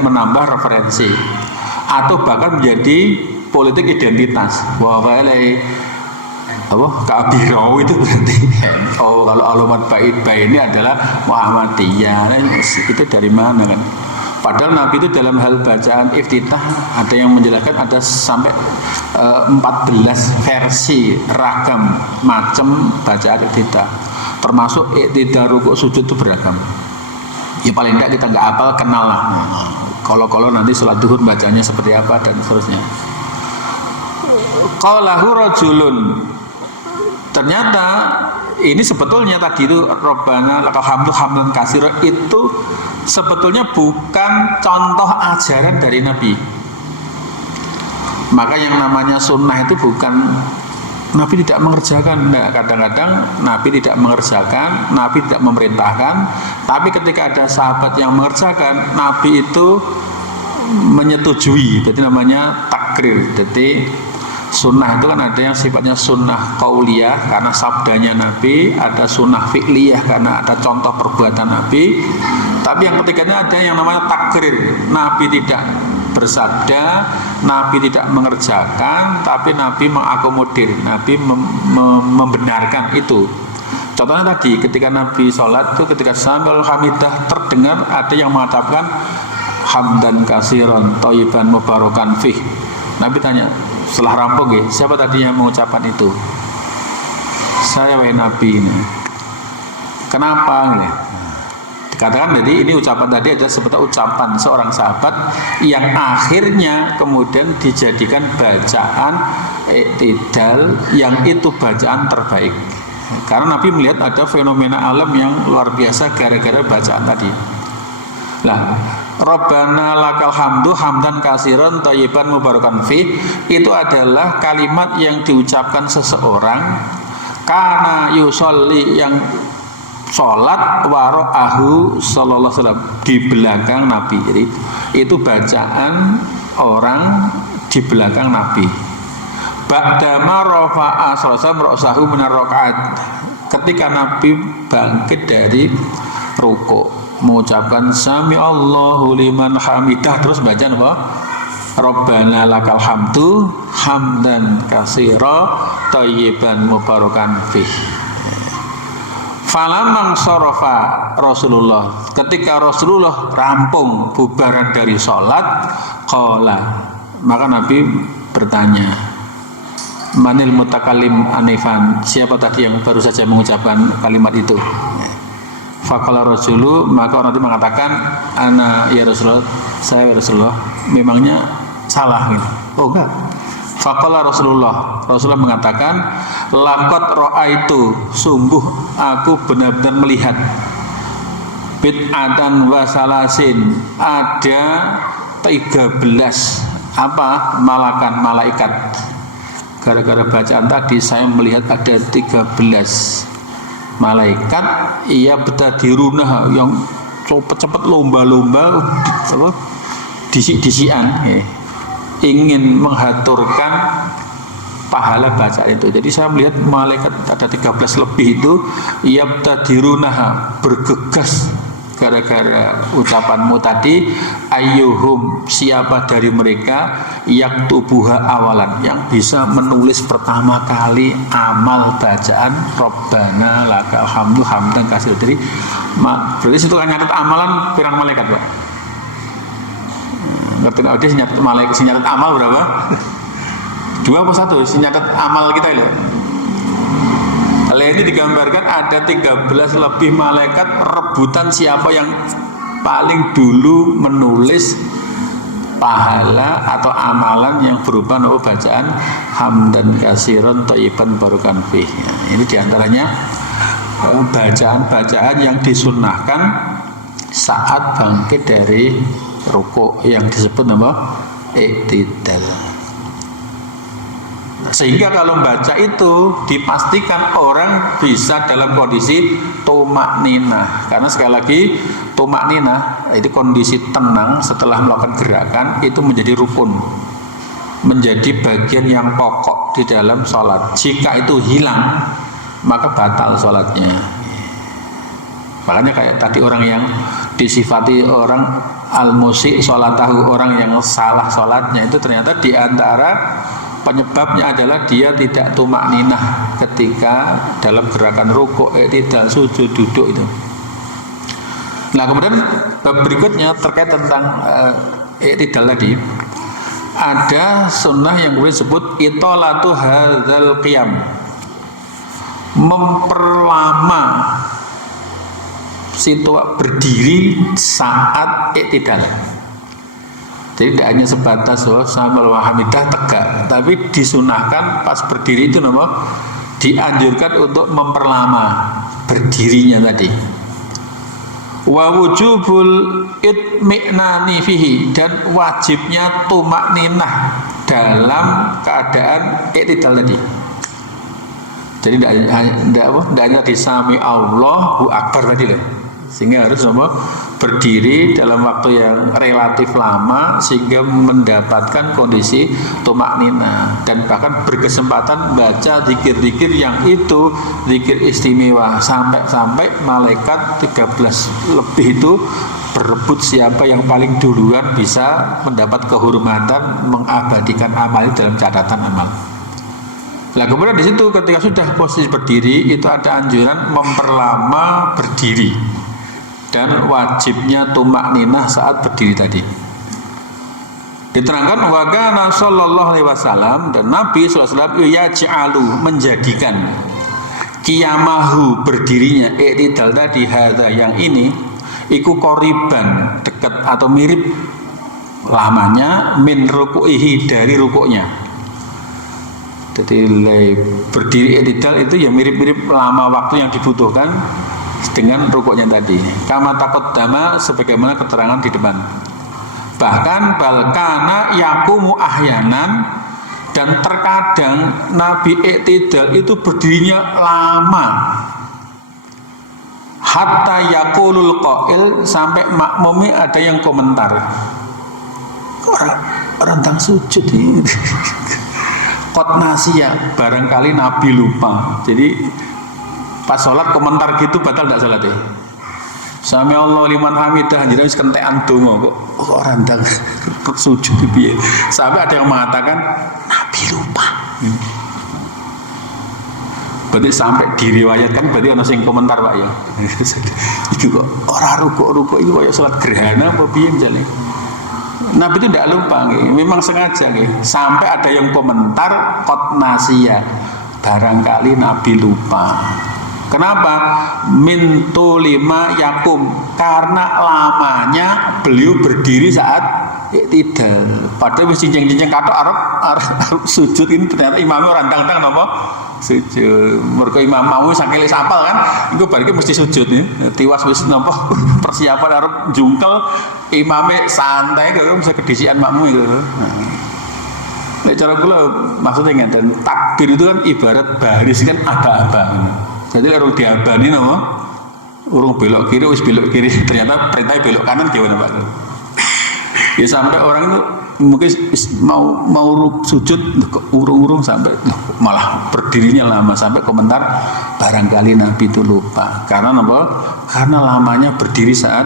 menambah referensi, atau bahkan menjadi politik identitas. Bahwa Kabirau itu berarti kalau alamat bait ini adalah Muhammadiyah. Itu dari mana kan? Padahal Nabi itu dalam hal bacaan iftitah ada yang menjelaskan ada sampai 14 versi ragam macam bacaan iftitah, termasuk iktidal rukuk sujud itu beragam. Ya paling tidak kita nggak hafal, kenal lah. Kalau nanti sholat duhur bacanya seperti apa dan seterusnya. Qalahu rajulun, ternyata ini sebetulnya tadi itu Robbana lakal hamdu hamdan katsira itu sebetulnya bukan contoh ajaran dari Nabi. Maka yang namanya sunnah itu bukan Nabi tidak mengerjakan. Nah, kadang-kadang Nabi tidak mengerjakan, Nabi tidak memerintahkan, tapi ketika ada sahabat yang mengerjakan, Nabi itu menyetujui. Berarti namanya takrir. Jadi sunnah itu kan ada yang sifatnya sunnah qauliyah karena sabdanya Nabi, ada sunnah fi'liyah karena ada contoh perbuatan Nabi. Tapi yang ketiganya ada yang namanya takrir. Nabi tidak bersabda, Nabi tidak mengerjakan, tapi Nabi mengakomodir, Nabi membenarkan itu. Contohnya tadi ketika Nabi sholat itu ketika sambil hamidah terdengar ada yang mengatakan hamdan kasiron thayyiban mubarakan fih. Nabi tanya setelah rampung ya, siapa tadi yang mengucapkan itu? Saya wahai Nabi ini. Kenapa? Ya? Dikatakan jadi ini ucapan tadi adalah sebetulnya ucapan seorang sahabat yang akhirnya kemudian dijadikan bacaan i'tidal yang itu bacaan terbaik. Karena Nabi melihat ada fenomena alam yang luar biasa gara-gara bacaan tadi. Lah, Rabbana lakal hamdu hamdan kasiran thayyiban mubarakan fi itu adalah kalimat yang diucapkan seseorang karena yusolli yang sholat wara'ahu sallallahu alaihi wasallam di belakang Nabi. Jadi itu bacaan orang di belakang Nabi. Ba'dama rafa'a sallallahu ra'sahu minar rakaat. Ketika Nabi bangkit dari rukuk, mengucapkan sami Allahu liman hamidah, terus baca apa? Rabbana lakal hamdu hamdan katsira thayyiban mubarakan fih. Falamang sorofa Rasulullah, ketika Rasulullah rampung bubaran dari sholat, qala, maka Nabi bertanya, manil mutakalim anifan, siapa tadi yang baru saja mengucapkan kalimat itu? Faqala Rasulu, maka orang itu mengatakan, ana ya Rasulullah, saya ya Rasulullah, memangnya salah gitu. Oh enggak. Faqala Rasulullah mengatakan, laqad ra'aitu, sungguh aku benar-benar melihat bid'atan wa salasin, ada 13 apa malaikat. Gara-gara bacaan tadi saya melihat ada 13 malaikat, ia betadirunah yang cepet-cepet lomba-lomba disik-disikan ingin menghaturkan pahala bacaan itu. Jadi saya melihat malaikat ada 13 lebih itu, ia betadirunah bergegas gara-gara ucapanmu tadi, ayyuhum, siapa dari mereka yaktubuha awalan, yang bisa menulis pertama kali amal bacaan Rabbana lakal hamdu hamdan katsira. Jadi berarti itu kan nyatet amalan pirang malaikat, Pak? Ngerti nggak? Nyatet malaikat, nyatet amal berapa? 2 apa 1? Nyatet amal kita itu. Ini digambarkan ada 13 lebih malaikat rebutan siapa yang paling dulu menulis pahala atau amalan yang berupa bacaan hamdan katsiran thayyiban barakan fih. Ini diantaranya bacaan-bacaan yang disunnahkan saat bangkit dari rukuk yang disebut apa? I'tidal. Sehingga kalau membaca itu dipastikan orang bisa dalam kondisi tumakninah. Karena sekali lagi tumakninah itu kondisi tenang setelah melakukan gerakan, itu menjadi rukun, menjadi bagian yang pokok di dalam sholat. Jika itu hilang maka batal sholatnya. Makanya kayak tadi orang yang disifati orang al-musyi sholatahu, orang yang salah sholatnya, itu ternyata diantara penyebabnya adalah dia tidak tumakninah ketika dalam gerakan rukuk, i'tidal, sujud, duduk itu. Nah kemudian berikutnya terkait tentang i'tidal tadi, ada sunnah yang kemudian disebut itolatu hadzal qiyam, memperlama situasi berdiri saat i'tidal. Jadi tidak hanya sebatas sambil hamidah tegak, tapi disunahkan pas berdiri itu dianjurkan untuk memperlama berdirinya tadi. Wa wujubul itmi'nani fihi, dan wajibnya tumakninah dalam keadaan i'tidal tadi. Jadi tidak hanya disami Allahu Akbar tadi loh. Sehingga harus berdiri dalam waktu yang relatif lama sehingga mendapatkan kondisi tumaknina, dan bahkan berkesempatan baca zikir-zikir yang itu zikir istimewa sampai malaikat 13 lebih itu berebut siapa yang paling duluan bisa mendapat kehormatan mengabadikan amal dalam catatan amal. Nah, kemudian di situ ketika sudah posisi berdiri itu ada anjuran memperlama berdiri dan wajibnya tumakninah saat berdiri tadi. Diterangkan wa kana sallallahu alaihi wasallam, dan Nabi sallallahu alaihi wasallam yaj'alu menjadikan qiyamahu berdirinya i'tidal tadi hadza yang ini iku qoriban dekat atau mirip lamanya min ruku'ihi dari rukuknya. Jadi berdiri i'tidal itu ya mirip-mirip lama waktu yang dibutuhkan dengan rukuknya tadi. Kama taqaddama sebagaimana keterangan di depan. Bahkan balkana yakumu ahyanan, dan terkadang Nabi i'tidal itu berdirinya lama. Hatta yaqulul qail, sampai makmumi ada yang komentar. Orang tang sujud ini. Qad nasiya, barangkali Nabi lupa. Jadi pas sholat komentar gitu batal tidak sholat ya? Sami Allah liman hamidah, jadi wis kentekan donga kok randang sujud piye. Sampai ada yang mengatakan Nabi lupa. Berarti sampai diriwayatkan berarti ana sing komentar Pak ya. Iki kok ora rukuk-rukuk iki koyo sholat gerhana apa piye jane. Nabi itu tidak lupa nggih, memang sengaja nggih. Sampai ada yang komentar qad nasiya, barangkali Nabi lupa. Kenapa? Min tulima yakum, karena lamanya beliau berdiri saat i'tidal. Padahal wis cincang-cincang kathok arep sujud, ini ternyata imamnya orang tang-tang napa sujud. Mergo imam mau saking sapal kan, iku bar iki mesti sujud ya. Tiwas wis napa persiapan arep jungkel, imame santai kok bisa kedisian makmum itu. Nek cara kula maksudnya ngeten, takbir itu kan ibarat baris kan aba-aba. Jadi orang diabani nama, orang belok kiri, wis belok kiri, ternyata perintah belok kanan gimana Pak? Ya sampai orang itu mungkin mau sujud, urung-urung sampai malah berdirinya lama, sampai komentar barangkali Nabi itu lupa. Karena apa? Karena lamanya berdiri saat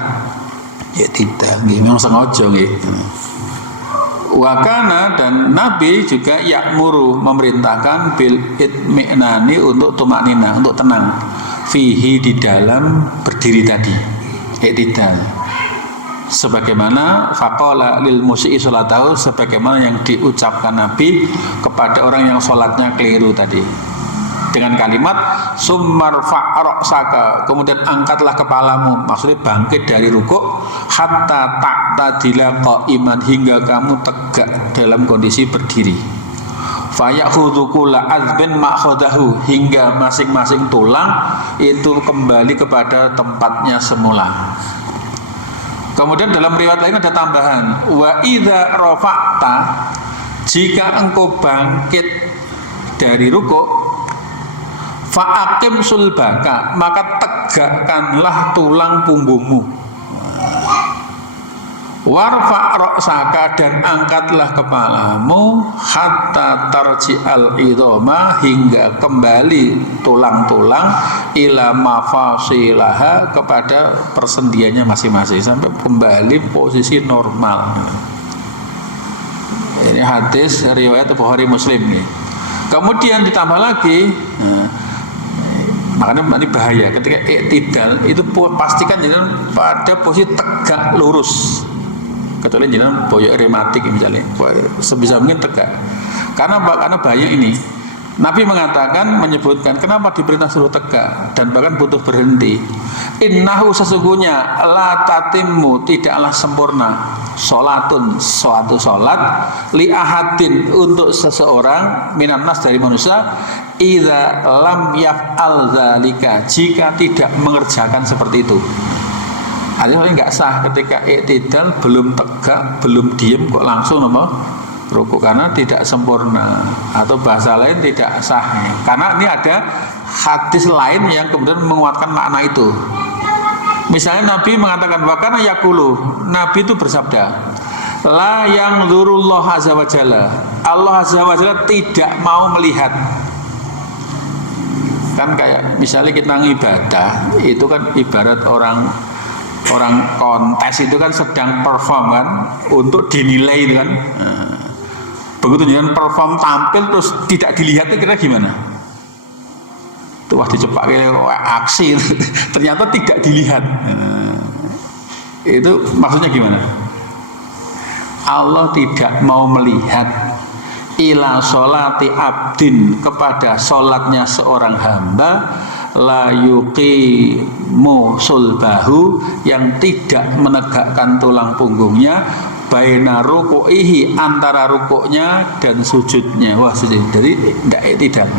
ya tidak, memang sengaja gitu. Wakana, dan Nabi juga ya'muru memerintahkan bil itmi'nani untuk tumaknina, untuk tenang fihi di dalam berdiri tadi i'tidal, sebagaimana faqala lil musyi salatahu, sebagaimana yang diucapkan Nabi kepada orang yang sholatnya keliru tadi dengan kalimat summarfa' ra'saka, kemudian angkatlah kepalamu, maksudnya bangkit dari rukuk, hatta ta'tadila qa'iman, hingga kamu tegak dalam kondisi berdiri. Fayakhudhu kulla azbin ma'khadahu, hingga masing-masing tulang itu kembali kepada tempatnya semula. Kemudian dalam riwayat lain ada tambahan, wa idza rafa'ta, jika engkau bangkit dari rukuk, fa'akim sulbaka, maka tegakkanlah tulang punggungmu. Warfa' ra'saka, dan angkatlah kepalamu, hatta tarji'al idhoma, hingga kembali tulang-tulang ila mafasilaha, kepada persendiannya masing-masing, sampai kembali posisi normal. Ini hadis riwayat Bukhari Muslim nih. Kemudian ditambah lagi, makanya ini bahaya ketika i'tidal itu pastikan jangan pada posisi tegak lurus, kecuali jangan boyok rematik misalnya, sebisa mungkin tegak. Karena bahaya ini. Nabi mengatakan, menyebutkan kenapa diperintah suruh tegak dan bahkan butuh berhenti. Innahu, sesungguhnya, la tatimmu, tidaklah sempurna, sholatun, suatu sholat, li ahadin, untuk seseorang, minan nas, dari manusia, idza lam yaf'al dzalika, jika tidak mengerjakan seperti itu. Artinya nggak sah ketika i'tidal belum tegak, belum diem kok langsung apa? rukuk karena tidak sempurna, atau bahasa lain tidak sah. Karena ini ada hadis lain yang kemudian menguatkan makna itu. Misalnya Nabi mengatakan bahkan yaqulu, Nabi itu bersabda, la yang dzurullah azza wa jalla, Allah azza wa jalla tidak mau melihat. Kan kayak misalnya kita ngibadah, itu kan ibarat orang kontes itu kan sedang perform kan, untuk dinilai itu kan. Begitu dengan perform tampil terus tidak dilihat, kira gimana? Itu wah dicepak aksi ternyata tidak dilihat. Itu maksudnya gimana? Allah tidak mau melihat ila sholati abdin, kepada sholatnya seorang hamba, la yuqimu sulbahu, yang tidak menegakkan tulang punggungnya, baina ruku'ihi, antara rukuknya dan sujudnya. Wah, jadi tidak.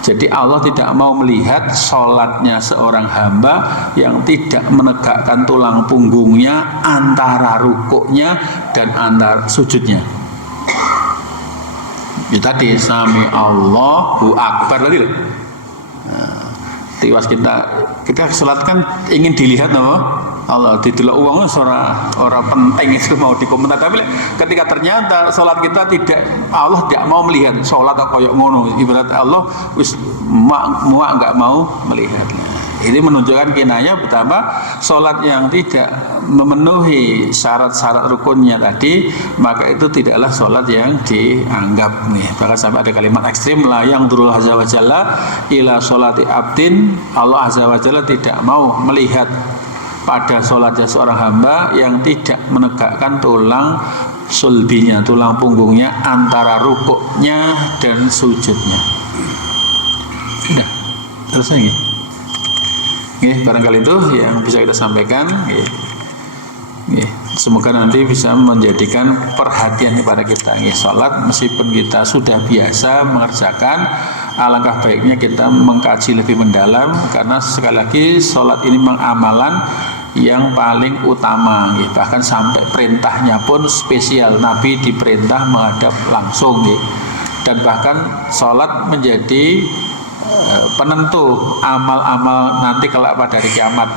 Jadi Allah tidak mau melihat sholatnya seorang hamba yang tidak menegakkan tulang punggungnya antara rukuknya dan antara sujudnya. Ya tadi sami Allahu Akbar tadi loh. Tiwas kita sholat kan ingin dilihat apa? Allah didelok uang ora penting itu mau dikomentar, tapi ketika ternyata sholat kita tidak, Allah tidak mau melihat sholat kok koyok ngono, ibarat Allah wis muak nggak mau melihat. Ini menunjukkan kinayah betapa sholat yang tidak memenuhi syarat-syarat rukunnya tadi, maka itu tidaklah sholat yang dianggap nih. Bahkan sampai ada kalimat ekstrim, la yang dzurul azza wa jalla ila sholati abdin, Allah azza wa jalla tidak mau melihat pada sholatnya seorang hamba yang tidak menegakkan tulang sulbinya, tulang punggungnya antara rukuknya dan sujudnya. Sudah selesai ya? Barangkali itu yang bisa kita sampaikan. Semoga nanti bisa menjadikan perhatian kepada kita. Sholat meskipun kita sudah biasa mengerjakan, alangkah baiknya kita mengkaji lebih mendalam, karena sekali lagi sholat ini memang amalan yang paling utama, bahkan sampai perintahnya pun spesial. Nabi diperintah menghadap langsung, dan bahkan sholat menjadi penentu amal-amal nanti kelak pada hari kiamat.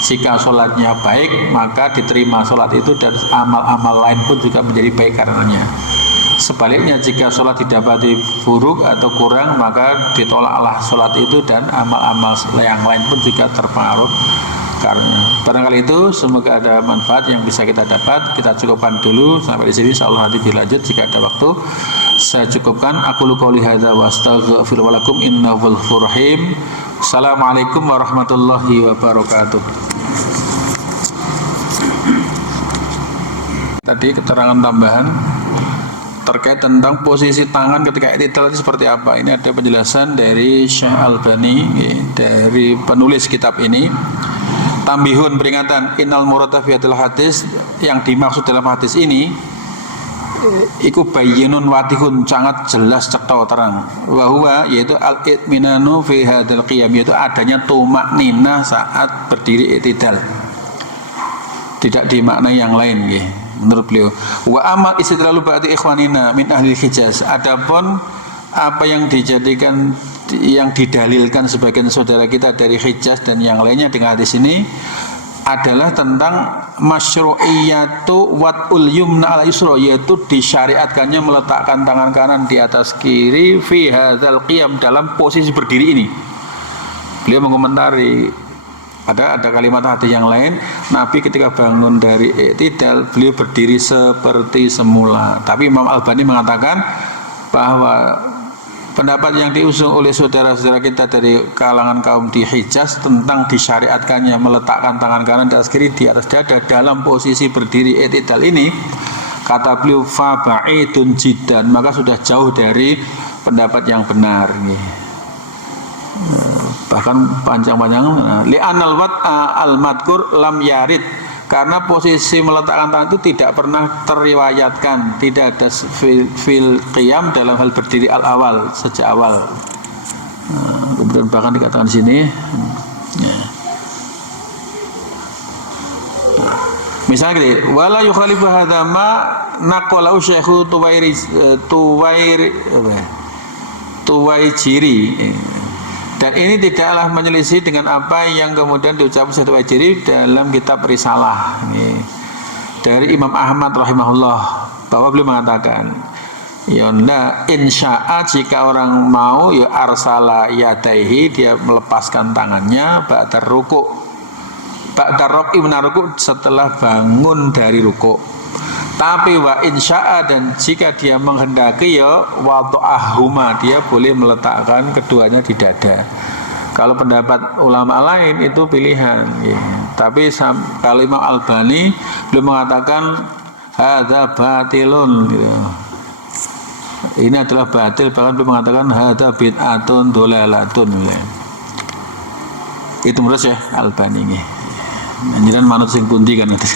Jika sholatnya baik, maka diterima sholat itu, dan amal-amal lain pun juga menjadi baik karenanya. Sebaliknya, jika sholat didapati buruk atau kurang, maka ditolaklah sholat itu, dan amal-amal yang lain pun juga terpengaruh karena. Barangkali itu, semoga ada manfaat yang bisa kita dapat. Kita cukupkan dulu sampai di sini. Insyaallah nanti dilanjut jika ada waktu. Saya cukupkan. Aqulu qouli hadza wa astaghfiru lakum innahu ghafurur rahim. Assalamualaikum warahmatullahi wabarakatuh. Tadi keterangan tambahan terkait tentang posisi tangan ketika i'tidal itu seperti apa. Ini ada penjelasan dari Syekh Albani, dari penulis kitab ini. Tambihun, peringatan, innal murada fi hadis, yang dimaksud dalam hadis ini iku bayyinun watihun, sangat jelas cetha terang, wa huwa, yaitu al-itminanu fi hadzal qiyam, yaitu adanya tumakninah saat berdiri i'tidal, tidak dimaknai yang lain menurut beliau. Wa amal istidlalu ba'di ikhwanina min ahli Hijaz, adapun apa yang dijadikan, yang didalilkan sebagian saudara kita dari Hijaz dan yang lainnya dengan hadis ini adalah tentang masyru'iyatu wat'ul yumna ala yusra, yaitu disyariatkannya meletakkan tangan kanan di atas kiri fi hadzal qiyam, dalam posisi berdiri ini. Beliau mengomentari ada kalimat hadis yang lain, Nabi ketika bangun dari i'tidal beliau berdiri seperti semula. Tapi Imam Albani mengatakan bahwa pendapat yang diusung oleh saudara-saudara kita dari kalangan kaum di Hijaz tentang disyariatkannya meletakkan tangan kanan di atas kiri di atas dada dalam posisi berdiri i'tidal ini, kata beliau fa ba'idun jiddan, maka sudah jauh dari pendapat yang benar. Bahkan panjang-panjang li'anal wat'a al-madkur lam yarid, karena posisi meletakkan tangan itu tidak pernah teriwayatkan, tidak ada fil qiyam dalam hal berdiri al-awal, sejak awal. Kemudian bahkan dikatakan di sini misalnya gini, wala yukhalifu hadza ma naqalahu Syekhu Tuwaijiri. Dan ini tidaklah menyelisih dengan apa yang kemudian diucapkan Syekh Tuwaijiri dalam kitab Risalah dari Imam Ahmad rahimahullah, bahwa beliau mengatakan, ya insya'a jika orang mau ya arsala yadaihi, dia melepaskan tangannya ba'da ruku', ba'da ruk'i minar ruku', setelah bangun dari ruku'. Tapi wa insya'a, dan jika dia menghendaki ya wada'ahuma, dia boleh meletakkan keduanya di dada. Kalau pendapat ulama lain itu pilihan ya. Tapi kalau Imam Albani belum mengatakan hadza batilun gitu. Ini adalah batil, bahkan belum mengatakan hadza bid'atun dolalatun ya. Itu menurut Syekh Albani nggih. Anjuran manut sing pundi kan itu.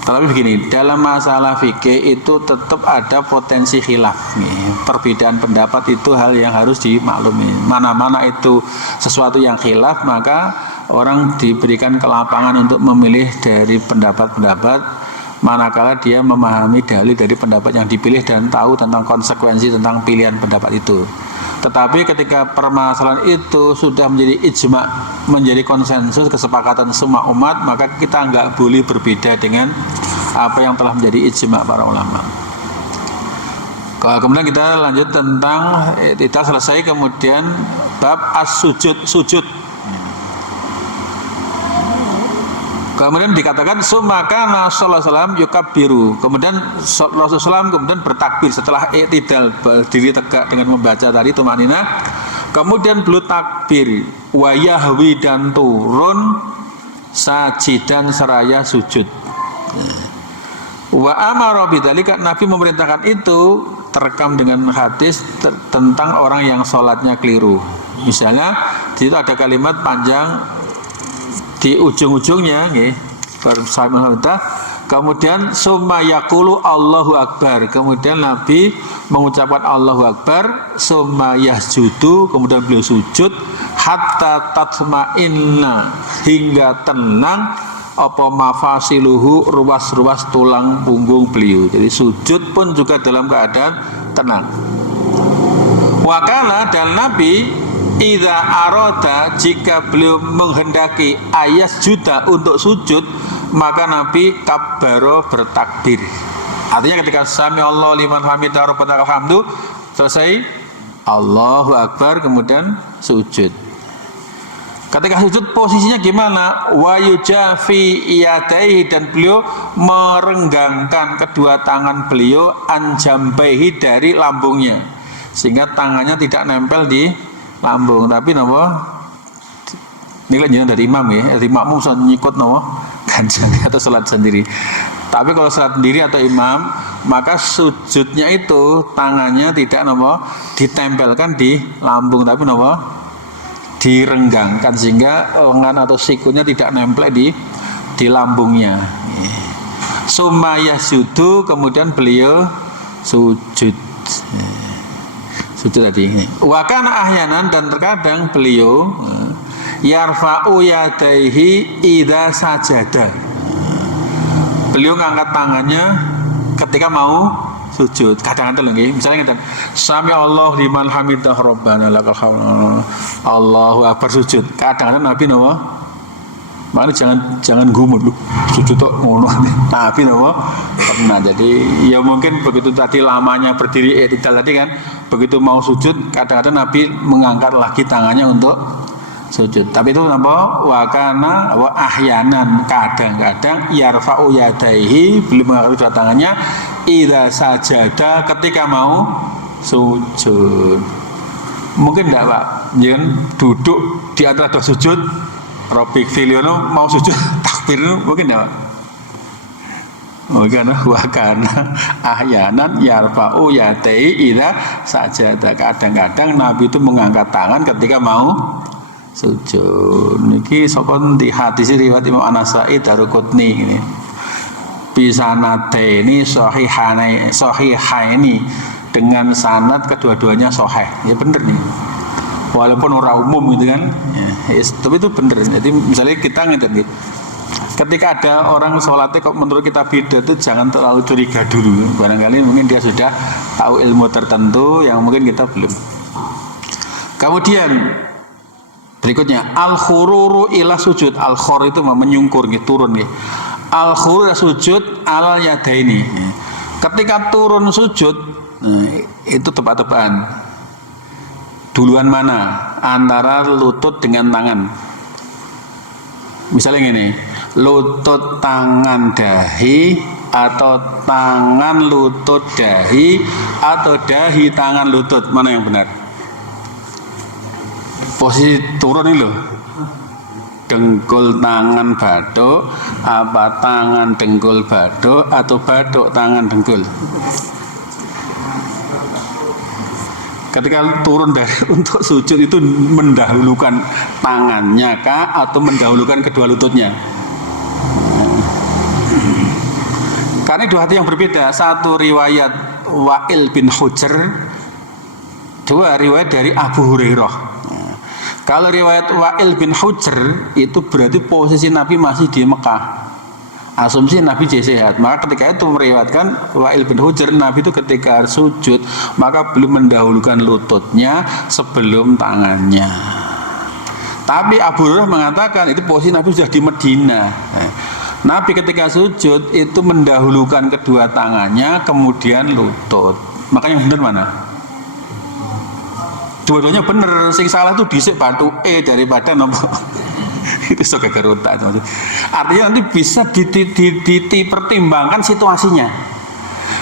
Tapi begini, dalam masalah fikih itu tetap ada potensi khilaf nih. Perbedaan pendapat itu hal yang harus dimaklumi. Mana-mana itu sesuatu yang khilaf, maka orang diberikan kelapangan untuk memilih dari pendapat-pendapat, manakala dia memahami dalil dari pendapat yang dipilih dan tahu tentang konsekuensi tentang pilihan pendapat itu. Tetapi ketika permasalahan itu sudah menjadi ijma, menjadi konsensus, kesepakatan semua umat, maka kita nggak boleh berbeda dengan apa yang telah menjadi ijma para ulama. Kemudian kita lanjut tentang, kita selesai kemudian bab as-sujud. Kemudian dikatakan sumakana sallallahu alaihi wasallam yukabbiru. Kemudian Rasulullah SAW kemudian bertakbir setelah i'tidal, berdiri tegak dengan membaca tadi tumanina. Kemudian beliau takbir wa yahwi, dan turun sajidan seraya sujud. Wa amara bidzalika, Nabi memerintahkan itu, terekam dengan hadis tentang orang yang sholatnya keliru. Misalnya di situ ada kalimat panjang di ujung-ujungnya nggih, kemudian summa yaqulu Allahu Akbar, kemudian Nabi mengucapkan Allahu Akbar, summa yasjudu, kemudian beliau sujud, hatta tatma'inna, hingga tenang apa mafasiluhu, ruas-ruas tulang punggung beliau. Jadi sujud pun juga dalam keadaan tenang. Wakala, dan Nabi idza arada, jika beliau menghendaki ayas juda untuk sujud, maka Nabi kabbaro, bertakbir. Artinya ketika sami Allah liman hamidah rabbana alhamdu, selesai Allahu Akbar, kemudian sujud. Ketika sujud posisinya gimana? Wa yujafi yadaihi, dan beliau merenggangkan kedua tangan beliau anjambaihi, dari lambungnya, sehingga tangannya tidak nempel di lambung, tapi napa ini kan dari imam ya, dari makmum bisa nyikut napa kanjeng atau salat sendiri. Tapi kalau salat sendiri atau imam, maka sujudnya itu tangannya tidak napa ditempelkan di lambung, tapi napa direnggangkan, sehingga lengan atau sikunya tidak nempel di lambungnya. Summa yasjudu, kemudian beliau sujud. Sujud tadi. Wa kana ahyanan, dan terkadang beliau yarfa'u yadaihi idza sajada. Beliau ngangkat tangannya ketika mau sujud. Kadang-kadang nggih, misalnya ngeten, sami Allah liman hamidah rabbana lakal hamd, Allahu Akbar, sujud. Kadang-kadang Nabi napa? Makanya jangan gumut lu. Sujud tok ngono. Nabi napa? Nah, jadi ya mungkin begitu tadi lamanya berdiri i'tidal tadi kan, begitu mau sujud kadang-kadang Nabi mengangkat lagi tangannya untuk sujud. Tapi itu napa? Wa kana wa ahyanan, kadang-kadang yarfa'u yadaihi, beliau mengangkat kedua tangannya idza sajada, ketika mau sujud. Mungkin enggak Pak, jangan duduk di antara dua sujud, Robik Filiono mau sujud takbir, mungkin enggak? Mungkin wakana ahyanan yarfa'u yadaihi idza sajada, kadang-kadang Nabi itu mengangkat tangan ketika mau sujud. Niki sokon di hadis riwayat Imam An-Nasa'i Daruqutni ini. Bisanadaini sahihaini, dengan sanad kedua-duanya sahih. Ya bener nih. Walaupun orang umum gitu kan. Ya, tapi itu bener. Jadi misalnya kita ngeten gitu. Ketika ada orang sholatnya kok menurut kita beda, itu jangan terlalu curiga dulu. Barangkali mungkin dia sudah tahu ilmu tertentu yang mungkin kita belum. Kemudian berikutnya al-khururu ila sujud. Al-khur itu menyungkur gitu, turun gitu. Al-khururu sujud al yadaini. Ketika turun sujud, itu tebak-tebakan. Duluan mana antara lutut dengan tangan? Misalnya gini, lutut tangan dahi atau tangan lutut dahi atau dahi tangan lutut, mana yang benar? Posisi turun ini loh, dengkul tangan baduk apa tangan dengkul baduk atau baduk tangan dengkul? Ketika turun dari untuk sujud itu mendahulukan tangannya kah atau mendahulukan kedua lututnya? Karena dua hati yang berbeda. Satu riwayat Wa'il bin Hujr, dua riwayat dari Abu Hurairah. Kalau riwayat Wa'il bin Hujr itu berarti posisi Nabi masih di Mekah. Asumsi Nabi sehat. Maka ketika itu meriwayatkan Wa'il bin Hujr, Nabi itu ketika sujud maka belum mendahulukan lututnya sebelum tangannya. Tapi Abu Hurairah mengatakan itu posisi Nabi sudah di Medina. Nabi ketika sujud itu mendahulukan kedua tangannya kemudian lutut. Makanya yang benar mana? Dua-duanya benar. Sing salah itu dhisik batu daripada nopo. Itu suka geruta. Artinya nanti bisa dipertimbangkan situasinya.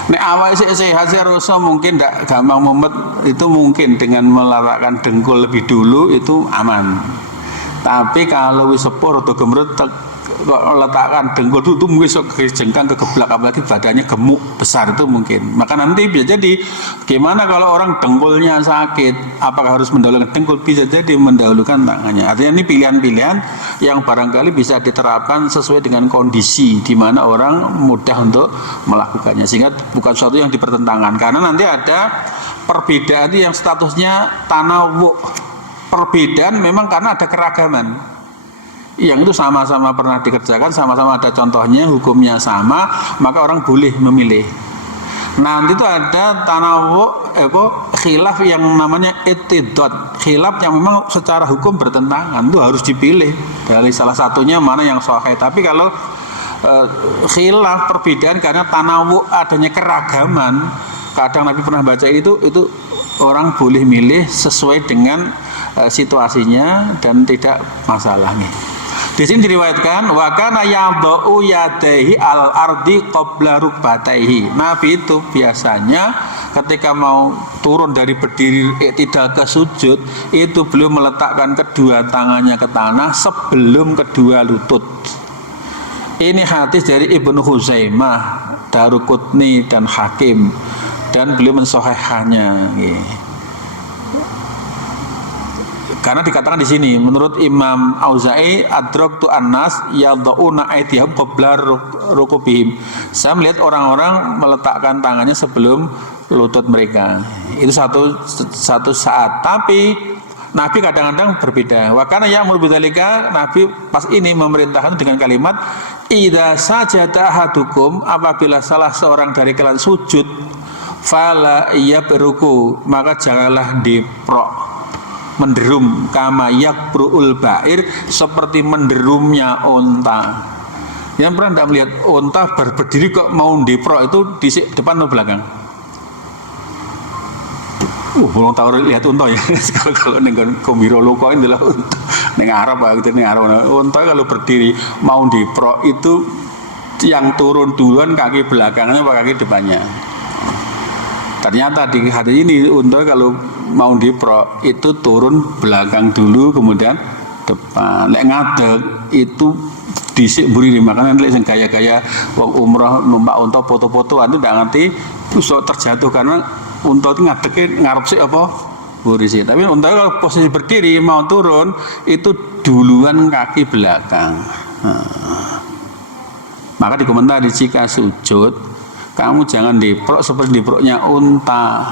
Nek awal sehat seharusnya mungkin tidak gampang mumet, itu mungkin dengan meletakkan dengkul lebih dulu itu aman. Tapi kalau wis sepur atau gemerut letakkan dengkul itu mungkin sok jengkang kegeblak, apalagi badannya gemuk besar itu mungkin. Maka nanti bisa jadi gimana kalau orang dengkulnya sakit, apakah harus mendahulukan dengkul? Bisa jadi mendahulukan tangannya. Artinya ini pilihan-pilihan yang barangkali bisa diterapkan sesuai dengan kondisi di mana orang mudah untuk melakukannya, sehingga bukan sesuatu yang dipertentangkan. Karena nanti ada perbedaan yang statusnya tanawu. Perbedaan memang karena ada keragaman. Yang itu sama-sama pernah dikerjakan, sama-sama ada contohnya, hukumnya sama, maka orang boleh memilih. Nanti itu ada tanawu khilaf yang namanya ittidad, khilaf yang memang secara hukum bertentangan, itu harus dipilih dari salah satunya mana yang sahih. Tapi kalau khilaf perbedaan karena tanawu adanya keragaman, kadang Nabi pernah baca itu orang boleh milih sesuai dengan situasinya dan tidak masalah nih. Di sini diriwayatkan wa kana yadau yadaihi al ardi qabla rukbataihi. Nabi itu biasanya ketika mau turun dari berdiri tidak ke sujud itu beliau meletakkan kedua tangannya ke tanah sebelum kedua lutut. Ini hadis dari Ibnu Huzaimah, Daruqutni dan Hakim, dan beliau mensahihkannya. Karena dikatakan di sini menurut Imam Auza'i adraktu annas yad'una aydihim qabla rukubihim. Saya melihat orang-orang meletakkan tangannya sebelum lutut mereka. Itu satu saat. Tapi Nabi kadang-kadang berbeda. Wa kana ya'muru bidzalika, Nabi pas ini memerintahkan dengan kalimat idza sajada ahadukum, apabila salah seorang dari kalian sujud fala yabruku, maka janganlah diprok, menderum, kama yakbruul ba'ir, seperti menderumnya unta. Yang pernah tidak melihat unta berdiri kok mau diprok itu di depan atau belakang? Belum tahu lihat unta ya. Kalau nenggon kombiro loko ini adalah unta. Neng Arab gitu, neng Arab. Unta kalau berdiri mau diprok itu yang turun duluan kaki belakangnya apa kaki depannya. Ternyata di hadis ini unta kalau mau diprok itu turun belakang dulu kemudian depan. Lek ngadeg itu dhisik mburi, makanya lek sing gaya-gaya wong umrah numpak unta foto-fotoan itu ndak ngerti iso terjatuh karena unta itu ngadege ngarep sik apa mburi sik. Tapi unta kalau posisi berdiri mau turun itu duluan kaki belakang. Maka dikomentari jika sujud kamu jangan diprok seperti diproknya unta.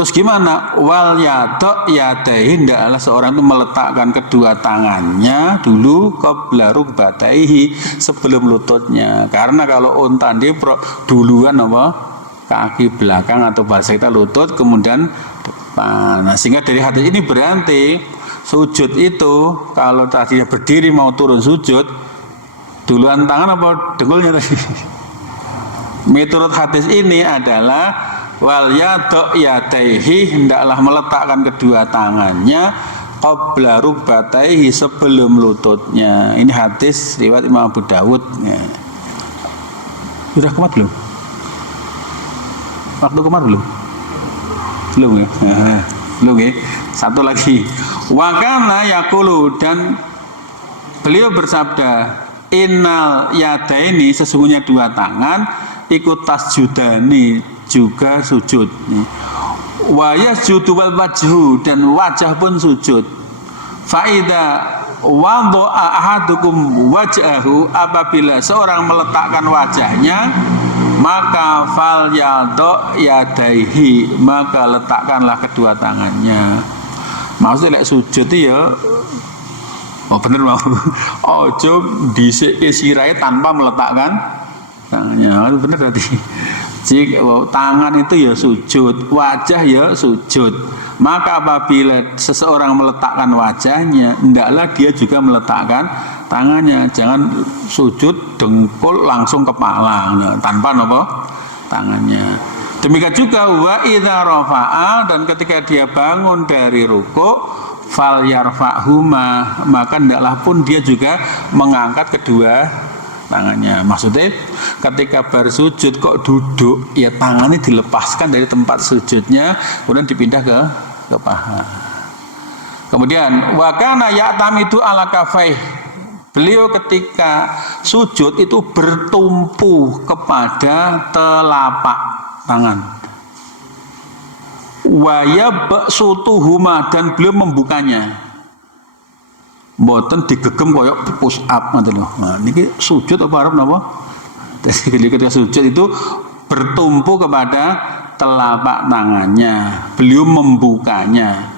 Terus gimana? Wal yadaihi, hendaklah seorang itu meletakkan kedua tangannya dulu qabla rukbataihi, sebelum lututnya. Karena kalau unta dia duluan apa? Kaki belakang atau bahasa kita lutut, kemudian depan. Nah, sehingga dari hadis ini berarti sujud itu kalau tadinya berdiri mau turun sujud, duluan tangan apa dengkulnya tadi? Menurut hadis ini adalah wal yadaihi, hendaklah meletakkan kedua tangannya qabla rukbataihi, sebelum lututnya. Ini hadis riwayat Imam Abu Dawud. Sudah kumat belum? Waktu kumat belum? Belum ya? Belum ya? Satu lagi. Wa kana yaqulu, dan beliau bersabda, innal yadaini, sesungguhnya dua tangan, ikut tasjudani, juga sujud. Wa yasjudu wal wajhu, dan wajah pun sujud. Fa idza wada'a ahadukum wajhahu, apabila seorang meletakkan wajahnya, maka fal yadaihi, maka letakkanlah kedua tangannya. Maksudnya lek sujud ya, oh bener mau, ojo dhisik sirahe tanpa meletakkan tangannya, bener tadi. Jika tangan itu ya sujud, wajah ya sujud. Maka apabila seseorang meletakkan wajahnya, hendaklah dia juga meletakkan tangannya. Jangan sujud dengkul langsung kepala, tanpa apa? Tangannya. Demikian juga wa idza rafa'a, dan ketika dia bangun dari rukuk, fal yarfa'huma, maka hendaklah pun dia juga mengangkat kedua tangannya. Maksudnya ketika bersujud kok duduk, ya tangannya dilepaskan dari tempat sujudnya, kemudian dipindah ke paha. Kemudian wa kana ya'tamidu ala kafaih, beliau ketika sujud itu bertumpu kepada telapak tangan. Wa yabsutuhuma, dan beliau membukanya. Mboten digegem koyok push up ngoten lho. Nah, niki sujud apa arep napa? Jadi ketika sujud itu bertumpu kepada telapak tangannya. Beliau membukanya.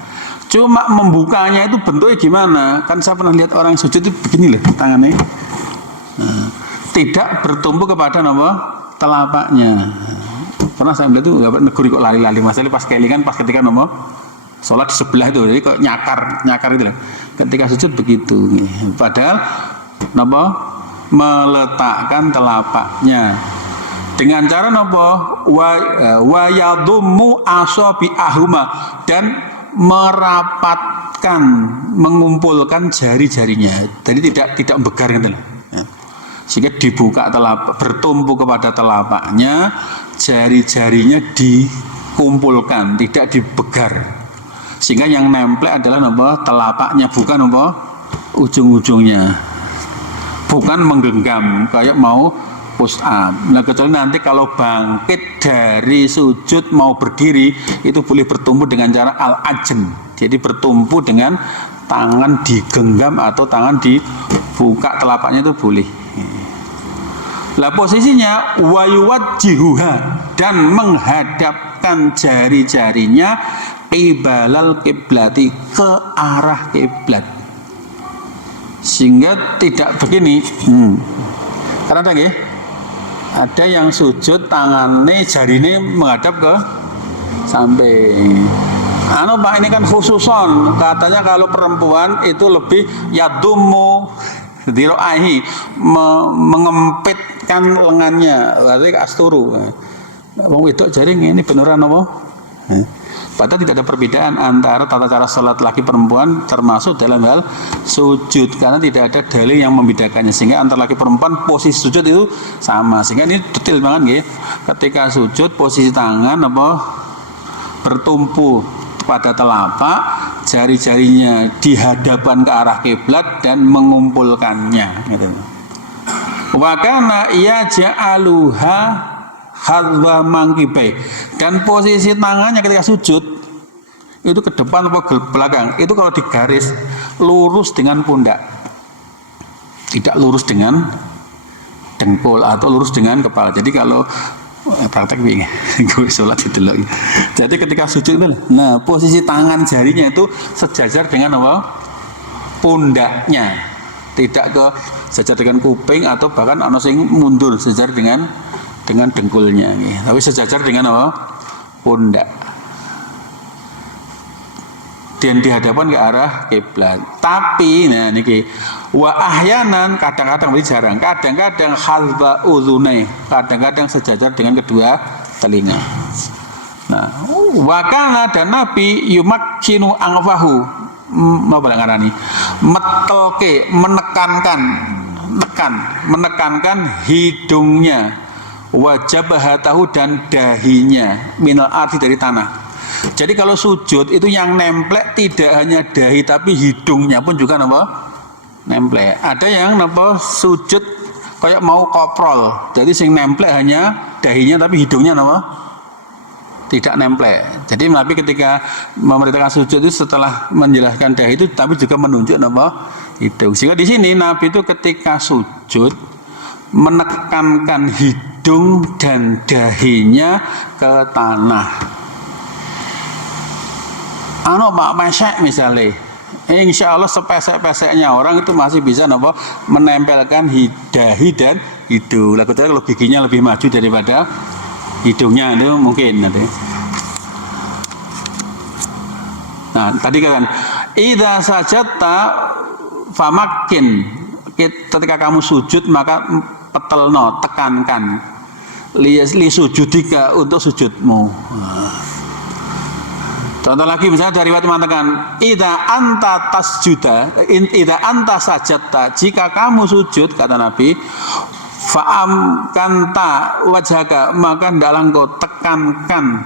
Cuma membukanya itu bentuknya gimana? Kan saya pernah lihat orang sujud itu begini loh tangannya. Nah, tidak bertumpu kepada napa? Telapaknya. Pernah saya melihat itu negeri kok lali-lali, masalah pas kelingan pas ketika napa? Sholat di sebelah itu, jadi kok nyakar itu lah. Ketika sujud begitu, padahal napa? Meletakkan telapaknya dengan cara napa? Wa yadummu asabi'ahuma, dan merapatkan, mengumpulkan jari-jarinya. Jadi tidak begar gitu lah. Sehingga dibuka telapak, bertumpu kepada telapaknya, jari-jarinya dikumpulkan, tidak dibegar. Sehingga yang nempel adalah napa? Telapaknya, bukan napa? Ujung-ujungnya. Bukan menggenggam kayak mau push up. Nah, kecuali nanti kalau bangkit dari sujud mau berdiri, itu boleh bertumpu dengan cara al-ajn. Jadi bertumpu dengan tangan digenggam atau tangan dibuka telapaknya itu boleh. Lah posisinya wayuwajjihuha, dan menghadapkan jari-jarinya qibalal qiblati, ke arah kiblat. Sehingga tidak begini. Karena ada yang sujud tangannya jarine menghadap ke sampai. Pak, ini kan khususon, katanya kalau perempuan itu lebih yadumu diro'ahi, mengempitkan lengannya, berarti asturu. Wong wedok jaring ini beneran apa? Padahal tidak ada perbedaan antara tata cara salat laki perempuan termasuk dalam hal sujud, karena tidak ada dalil yang membedakannya, sehingga antara laki perempuan posisi sujud itu sama. Sehingga ini detail banget nggih. Ketika sujud posisi tangan apa? Bertumpu pada telapak, jari-jarinya dihadapkan ke arah kiblat dan mengumpulkannya gitu. Wa kana yaj'aluha hadwa mangkibai, dan posisi tangannya ketika sujud itu ke depan atau ke belakang, itu kalau digaris lurus dengan pundak, tidak lurus dengan dengkul atau lurus dengan kepala. Jadi kalau praktek piye gue salat didelok. Jadi ketika sujud itu, nah posisi tangan jarinya itu sejajar dengan apa? Pundaknya. Tidak ke sejajar dengan kuping atau bahkan ana sing mundur sejajar dengan dengkulnya nggih. Tapi sejajar dengan apa? Pundak. Dan dihadapkan ke arah kiblat. Tapi nah niki wa ahyanan kadang-kadang ini jarang, kadang-kadang halba udhunai, kadang-kadang sejajar dengan kedua telinga. Nah, wakana dan Nabi yumakkinu angfahu napa ngarani? Metelke, menekankan hidungnya, wajabahatahu dan dahinya minal ardi dari tanah. Jadi kalau sujud itu yang nemplek tidak hanya dahi tapi hidungnya pun juga napa? Nemplek. Ada yang napa sujud kayak mau koprol. Jadi sing nemplek hanya dahinya tapi hidungnya napa? Tidak nemplek. Jadi Nabi ketika memerintahkan sujud itu setelah menjelaskan dahi itu tapi juga menunjuk napa? Hidung. Sehingga di sini Nabi itu ketika sujud menekankan hidung dan dahinya ke tanah. Pak pesek misalnya, insya Allah sepesek-peseknya orang itu masih bisa menempelkan dahi dan hidung. Kalau giginya lebih maju daripada hidungnya itu mungkin nanti. Nah tadi kan, idza sajadta famakin, ketika kamu sujud maka petelno, tekankan li sujudika untuk sujudmu. Contoh lagi misalnya dari riwayat mengatakan idza anta sajadta, jika kamu sujud kata Nabi fa'amkanta wajhaka, maka hendaklah engkau tekankan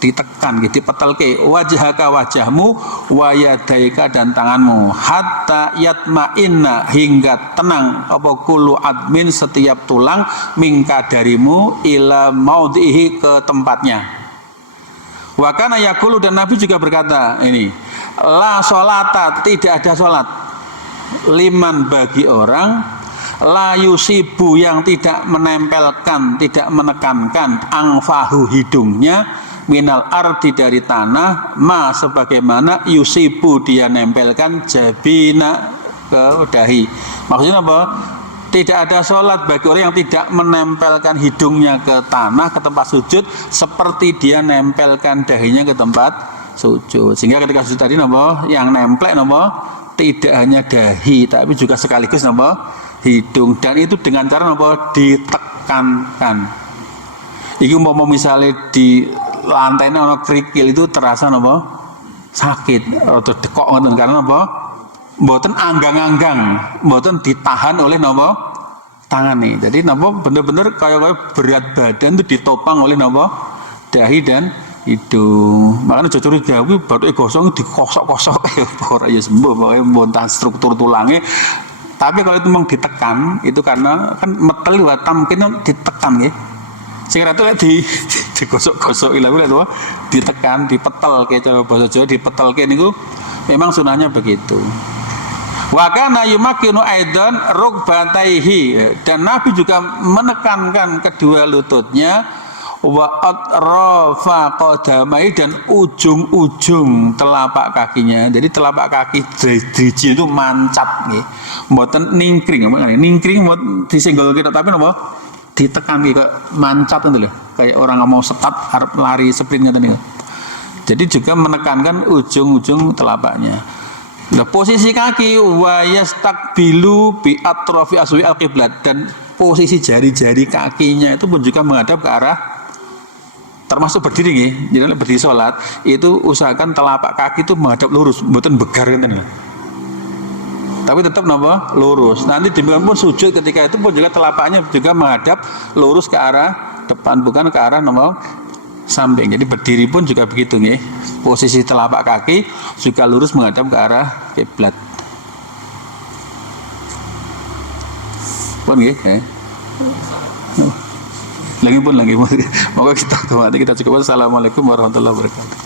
ditekan gitu, dipetelke wajhaka wajahmu wa yadaika dan tanganmu hatta yatma'inna, hingga tenang apa kullu admin setiap tulang mingka darimu ila maudhihi ke tempatnya. Wa kana yaqulu, dan Nabi juga berkata ini, la sholata, tidak ada sholat liman bagi orang la yusibu yang tidak menempelkan, tidak menekankan angfahu hidungnya minal ardi dari tanah ma sebagaimana yusibu dia nempelkan jabina ke dahi. Maksudnya apa? Tidak ada sholat bagi orang yang tidak menempelkan hidungnya ke tanah, ke tempat sujud, seperti dia nempelkan dahinya ke tempat sujud. Sehingga ketika sujud tadi yang nemplek tidak hanya dahi, tapi juga sekaligus hidung, dan itu dengan cara ditekankan. Iki mau misalnya di lantainya ono kerikil itu terasa sakit atau dekok ngoten, karena mboten anggang-anggang, mboten ditahan oleh tangan nih. Jadi bener-bener kayak berat badan itu ditopang oleh dahi dan hidung. Makanya jujur gawe baru gosong dikosok-kosok ora ya sembuh, pokoke mbontan struktur tulangnya. Tapi kalau itu memang ditekan, itu karena kan metel wa tamkin ditekan nggih. Sing ratu digosok-gosok ditekan, dipetel kayak cara bahasa Jawa, dipetelke niku memang sunahnya begitu. Wa kana yumakkinu aidan rukbataihi, dan Nabi juga menekankan kedua lututnya wa atrafa qadamai, dan ujung-ujung telapak kakinya. Jadi telapak kaki driji itu mancat nggih. Mboten ningkring, ningkring disenggol kita tapi ditekan nggih kok mancat ngono lho. Kayak orang mau setat arep lari sprint ngoten niku. Jadi juga menekankan ujung-ujung telapaknya. Nah, posisi kaki wa yastaqbilu bi atrafi aswi al-qiblat, dan posisi jari-jari kakinya itu pun juga menghadap ke arah, termasuk berdiri nggih. Jadi berdiri salat itu usahakan telapak kaki itu menghadap lurus, mboten begar ngeten. Tapi tetap lurus. Nanti demikian pun sujud ketika itu pun juga telapaknya juga menghadap lurus ke arah depan, bukan ke arah samping. Jadi berdiri pun juga begitu nih. Posisi telapak kaki juga lurus menghadap ke arah kiblat. Pun nggih. Lagi pun. Moga kita cukup. Assalamualaikum warahmatullahi wabarakatuh.